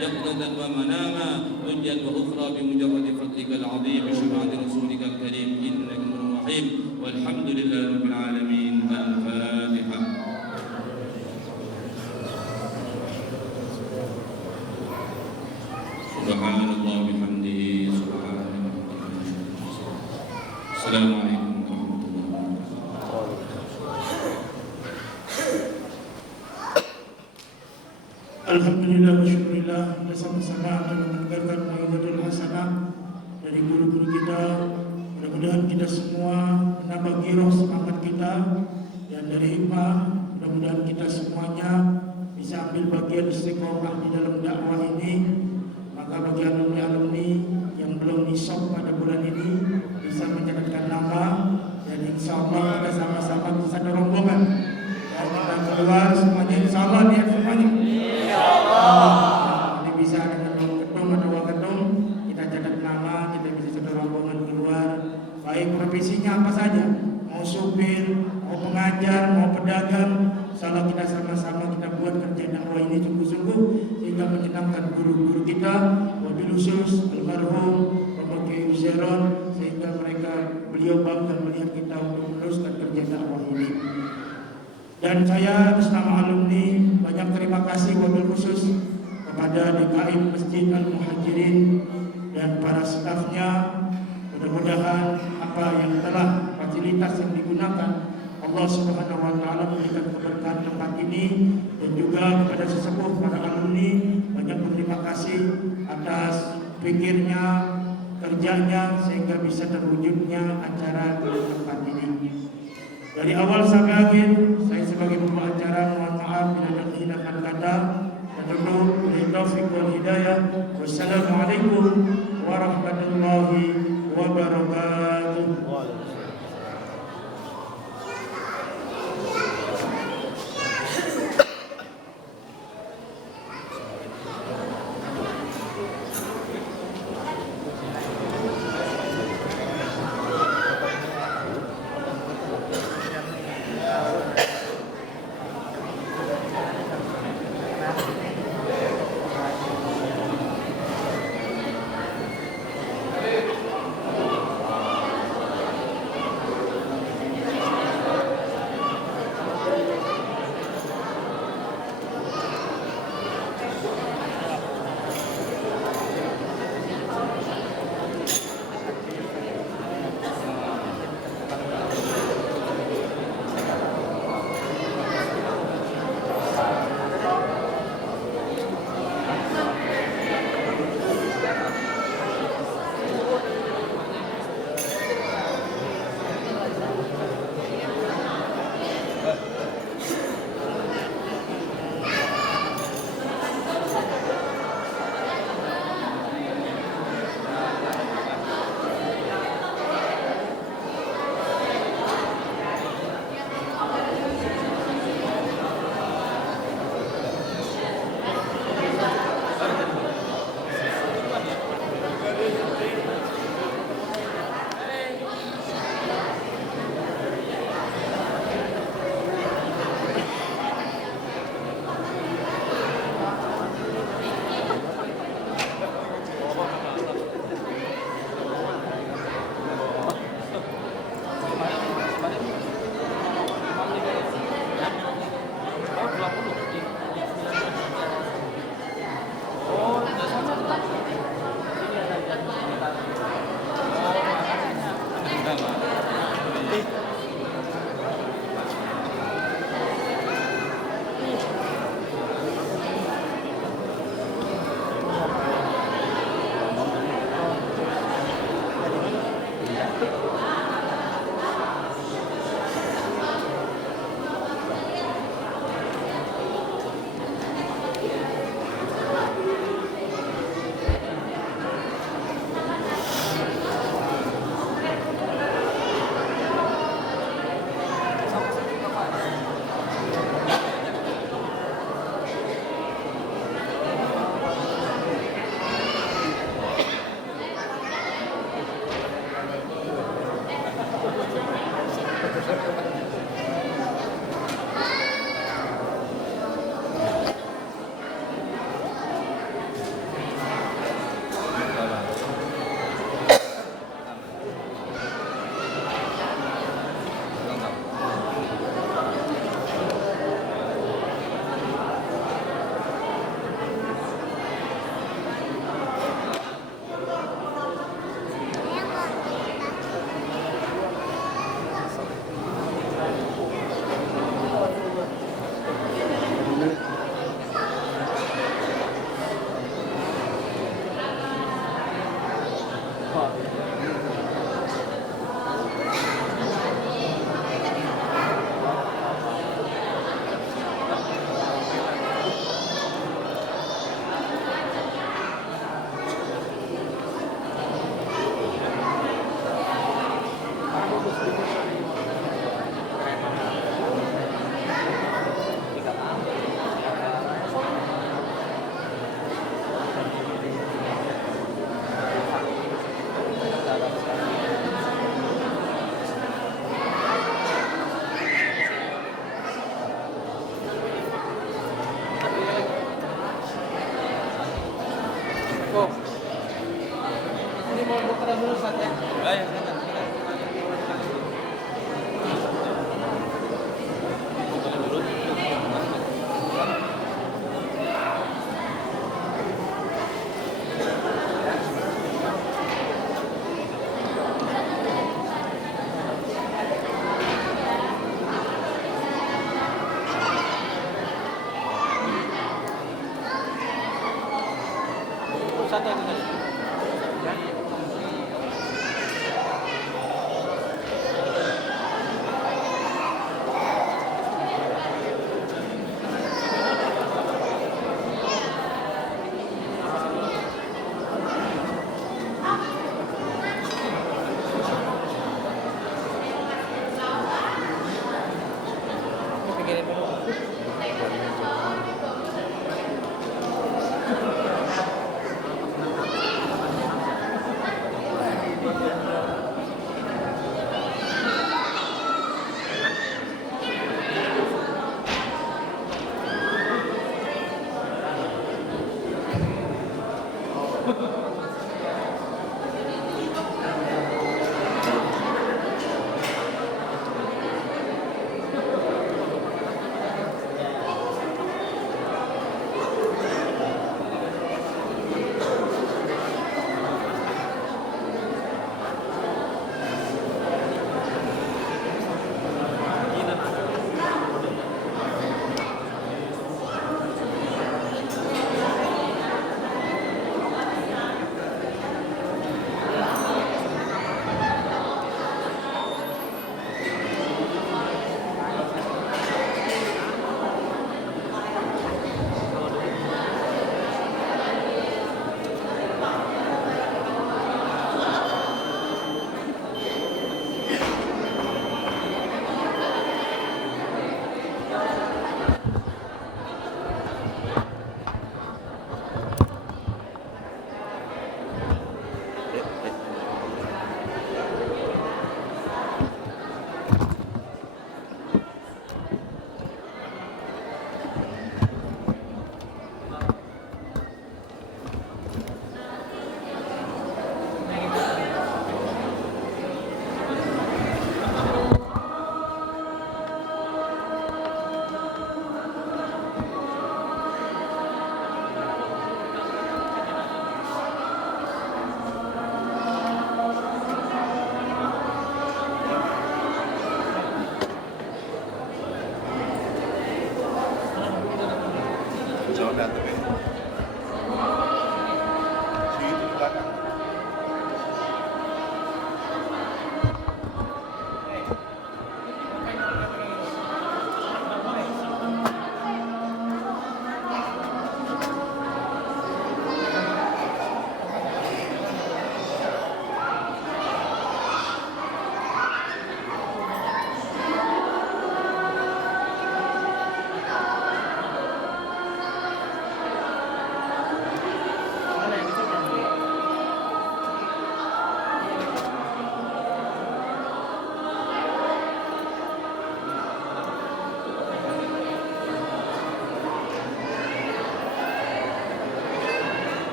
يقظة ومناما دنيا وأخرى بمجرد فضلك العظيم بشفاعة رسولك الكريم إنك الرحيم والحمد لله رب العالمين الفاتحة سبحان الله وبحمده سبحان الله السلام عليكم ورحمة الله Alhamdulillah wa syukurillah bersama-sama akan mendengarkan mau'izatul hasanah dari guru-guru kita. Mudah-mudahan kita semua menambah giroh semangat kita dan dari hikmah mudah-mudahan kita semuanya bisa ambil bagian istiqomah di dalam dakwah ini. Maka bagi alumni-alumni yang belum nisab pada bulan ini bisa mencatatkan nama dan insya Allah kita sama-sama bisa ada rombongan dan kita keluar semuanya insya Allah niat semuanya. Ini bisa dengan gedung atau gedung kita catat nama, kita bisa satu rombongan keluar, baik profesinya apa saja, mau supir, mau pengajar, mau pedagang, insyaallah kita sama-sama kita buat kerja dakwah ini sungguh-sungguh sehingga menyenangkan guru-guru kita, wabil khusus almarhum Bapak Kiai Uzairon, sehingga beliau bangga melihat kita untuk meneruskan kerja dakwah ini. Dan saya atas nama alumni banyak terima kasih wabil khusus kepada DKI Masjid Al-Muhajirin dan para stafnya. Mudah-mudahan apa yang telah fasilitas yang digunakan Allah Subhanahu wa taala memberikan keberkahan tempat ini, dan juga kepada sesepuh para alumni banyak berterima kasih atas kehendaknya sehingga bisa terwujudnya acara di tempat ini. Dari awal sampai akhir, saya sebagai pembawa acara mohon maaf bila ada kehilangan kata dan tentu beri taufik wal hidayah. Wassalamualaikum warahmatullahi wabarakatuh. Satu aja tadi.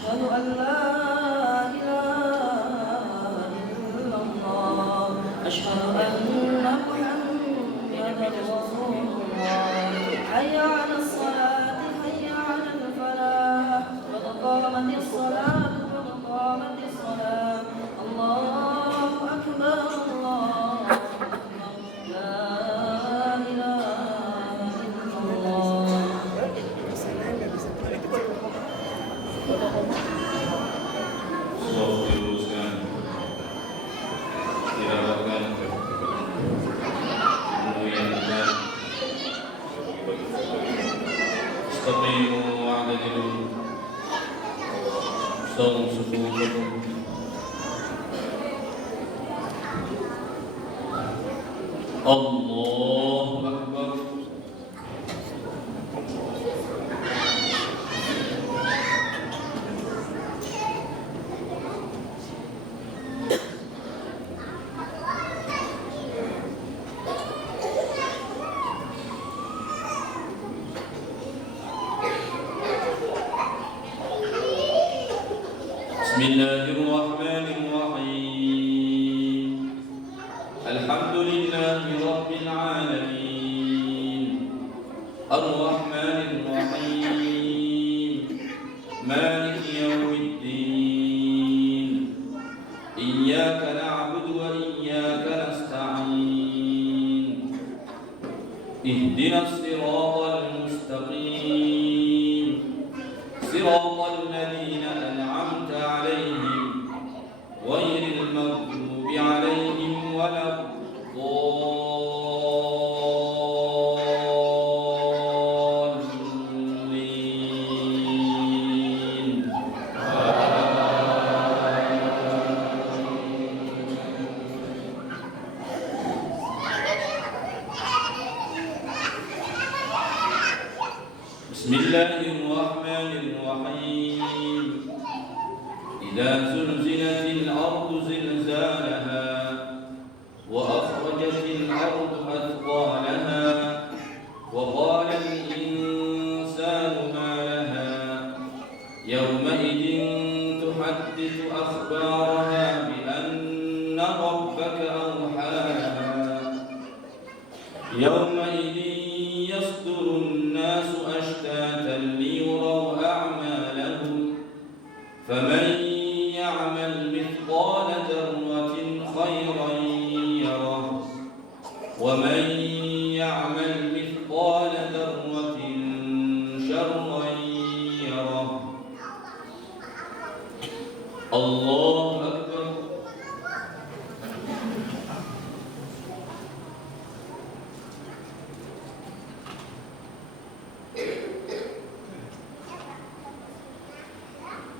أشهد أن لا إله إلا الله أشهد أن محمدا رسول الله حي على الصلاة حي على الفلاح قد قامت الصلاة قد قامت الصلاة الله أكبر الله أكبر لا إله إلا الله Semua diluruskan, dirapatkan, dipenuhi dengan istaqimu wa'tadilu, sawu sufufakum. Allahu Akbar. بسم الله الرحمن الرحيم الحمد لله رب العالمين الرحمن الرحيم مالك يوم الدين إياك نعبد وإياك نستعين اهدنا الصراط المستقيم صراط الذين أنعمت عليهم غير المغضوب عليهم ولا الضالين. بسم الله الرحمن الرحيم إذا زلزلت الأرض زلزالها وأخرجت الأرض أثقالها وقال الإنسان ما لها يومئذ تحدث أخبارها بأن ربك أوحى لها يومئذ يصدر الناس أشتاتا ليروا أعمالهم فمن يعمل مثقال ذرة خيرا يره ومن يعمل مثقال ذرة شرا يره الله أكبر.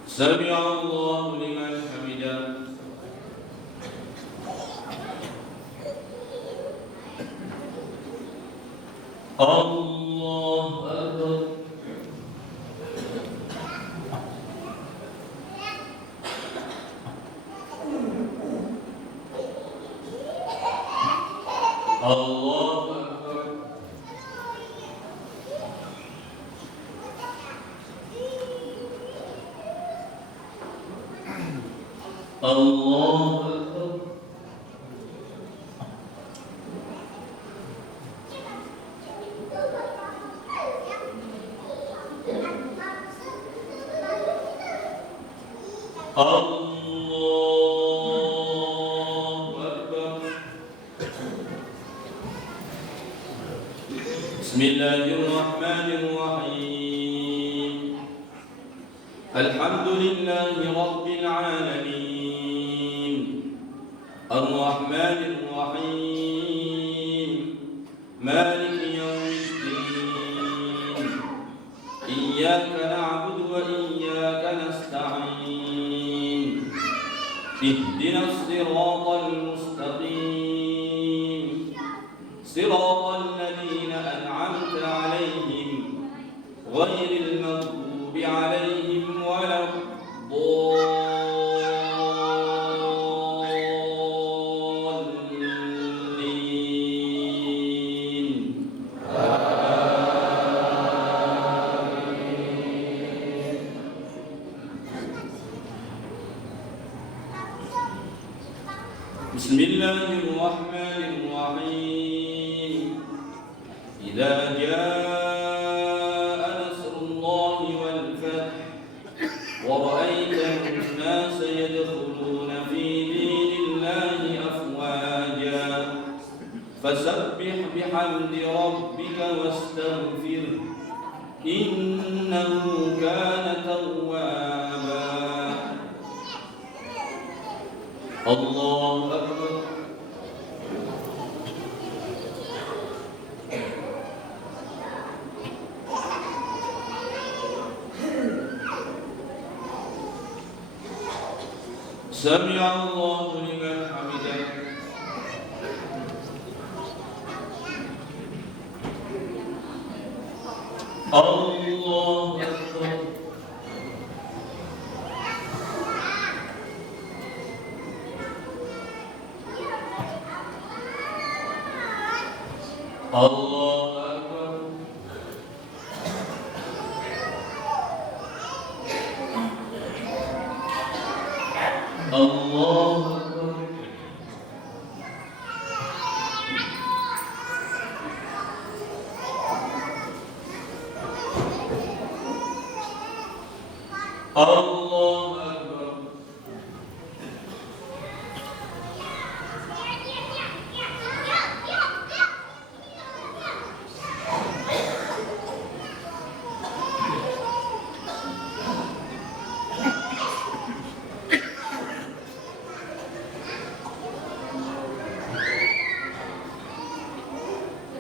سمع الله لمن حمده. الله أكبر. الله أكبر. الله أكبر. الله أكبر. بسم الله الرحمن الرحيم الحمد لله رب العالمين الرحمن الرحيم مالك يوم الدين إياك نعبد وإياك نستعين اهدنا الصراط المستقيم صراط الذين أنعمت عليهم غير المغضوب عليهم ولا الضالين. بسم الله الرحمن الرحيم إذا جاء نصر الله والفتح ورأيت الناس يدخلون في دين الله أفواجا فسبح بحمد ربك واستغفره إنه كان توابا الله أكبر سمع الله لمن حمده الله أكبر الله أكبر الله أكبر الله أكبر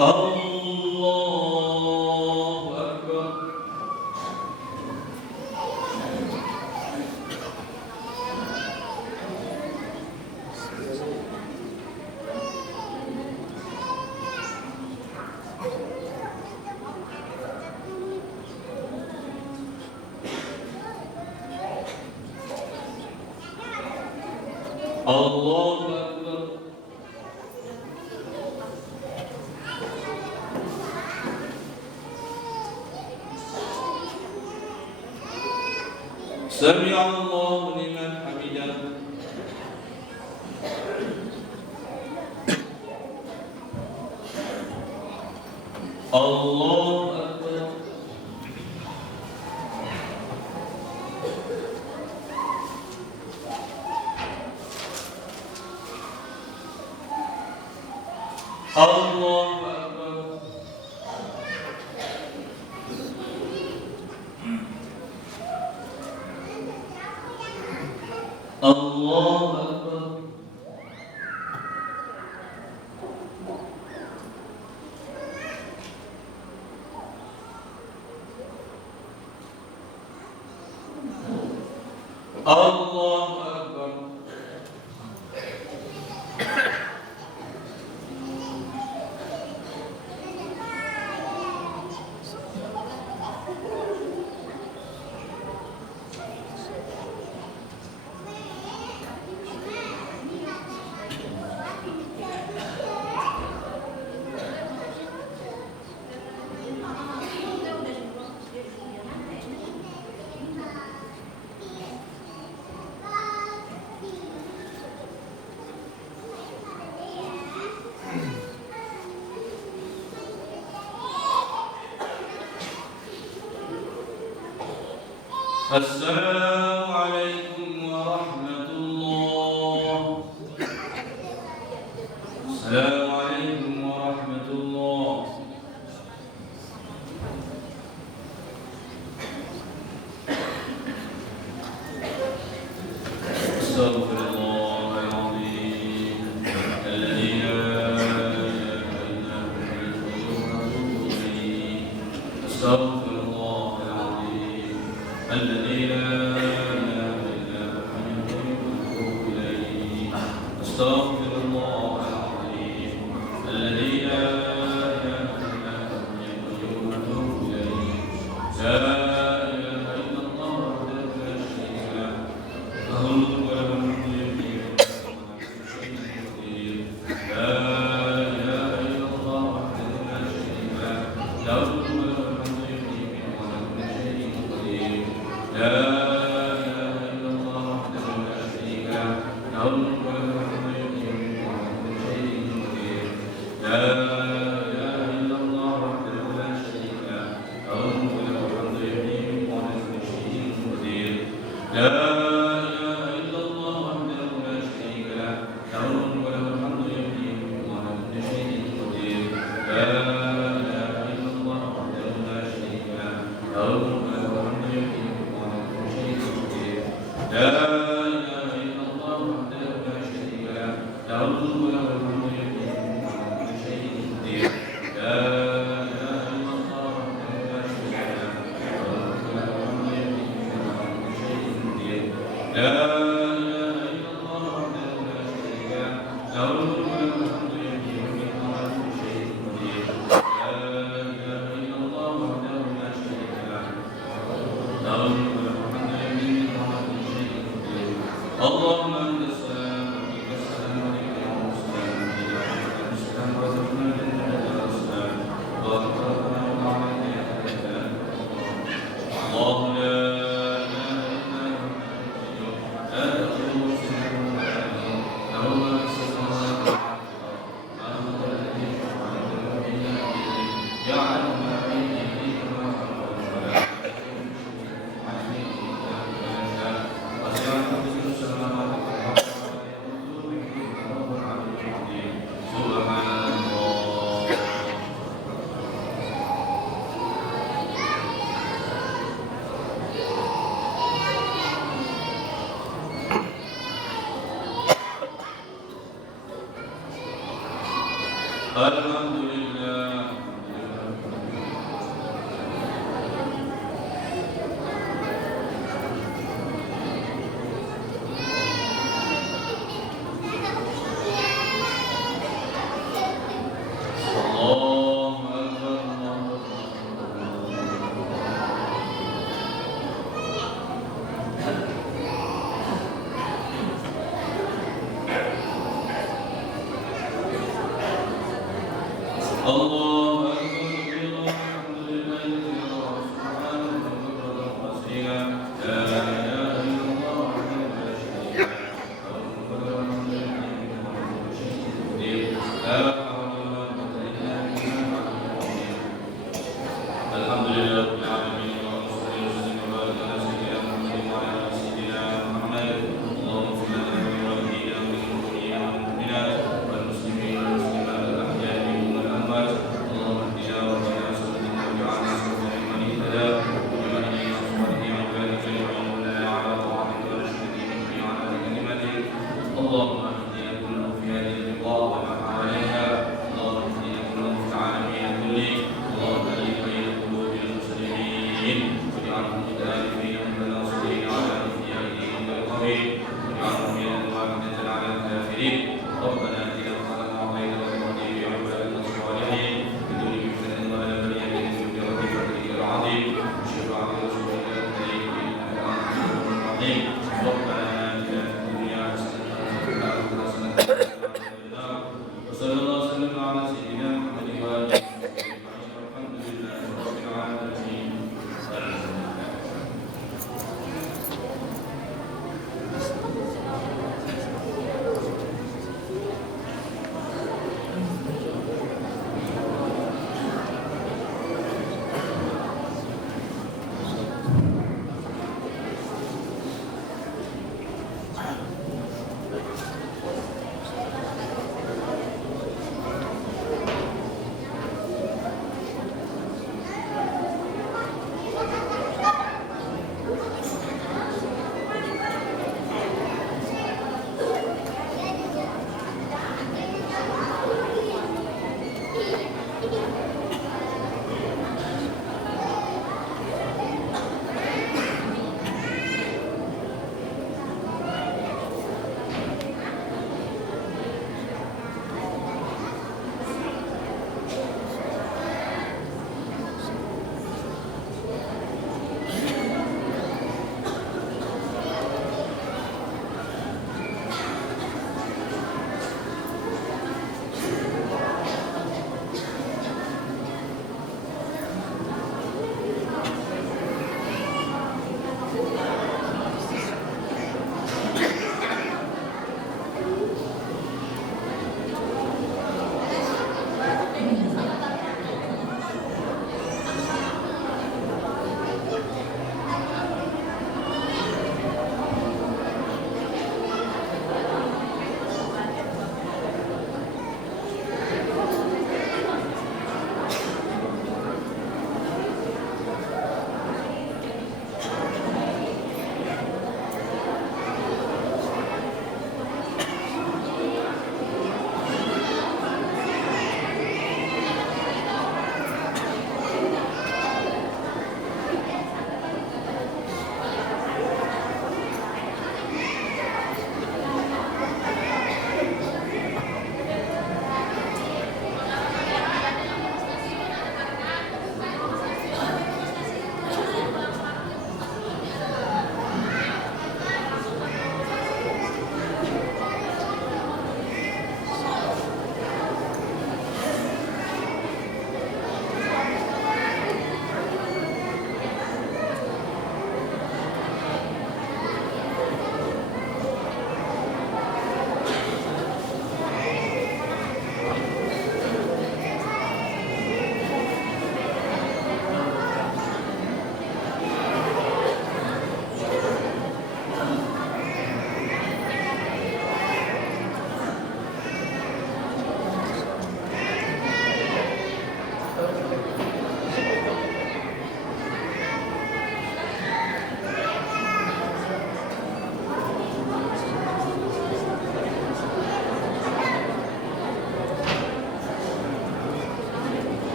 الله أكبر الله أكبر سمع الله لمن حمده الله أكبر الله أكبر الله أكبر الله أكبر السلام عليكم ورحمة الله. السلام عليكم ورحمة الله. استغفر الله العظيم الذي لا إله إلا هو وأتوب إليه. استغفر الله العظيم الذي لا إله إلا هو وأتوب إليه. استغفر الله العظيم الذي لا إله إلا هو وأتوب إليه. لا إله إلا الله وحده لا شريك له له الملك وله الحمد يحيي ويميت. لا إله إلا الله وحده لا شريك له له الملك وله الحمد يحيي وعلى كل شيء قدير. لا إله إلا الله وحده لا شريك له له الملك وله الحمد يحيي اللهم أنت السلام ومنك السلام وإليك السلام وإليك السلام وارزقنا الجنة دار السلام اللهم ربنا وعليك يا سلام الله لا إله إلا هو لا تأخذه سنة ولا نوم له ما في السماوات والأرض من الذي يشفع عنده إلا بإذنه يعلم ما بين أيديهم وما خلفهم ولا يحيطون بشيء عن علمه إلا بما شاء وسع كرسيه السماوات والأرض ولا يئوده حفظهما وهو العلي العظيم سبحان الله. الحمد لله. الله أكبر الله الله أكبر كبيرا والحمد لله كثيرا سبحانه وتعالى وأصيلا لا إله إلا الله وحده لا شريك له له الملك والحمد لله وهو شيء قدير لا حول ولا قوة إلا بالله العظيم. الحمد لله رب العالمين اللهم صل وسلم وبارك على سيدنا محمد وعلى آل سيدنا محمد اللهم اغفر لنا ولوالدينا وللمؤمنين والمؤمنات والمسلمين والمسلمات الأحياء منهم والأموات اللهم اهدنا واهدنا سبلنا واجعلنا سبلا لمن اهتدى ومن إليك صالح عبادك يعيننا على طاعتك ونشهد جميعا على كلمتك اللهم اهدنا كله في هذه اللقاء وما حواليها اللهم اهدنا كله في العالمين كله اللهم ألف بين قلوب المسلمين واجعلهم متآلفين متناصرين على أنبياء دينك القوي واجعلهم يدا واحدة على الكافرين ربنا آتنا ما أعطيتنا وارزقنا بعبادك الصالحين بدون فتنة ولا بلية من برحمتك العظيم وشفاعة رسولك الكريم إنك أنت الغفور الرحيم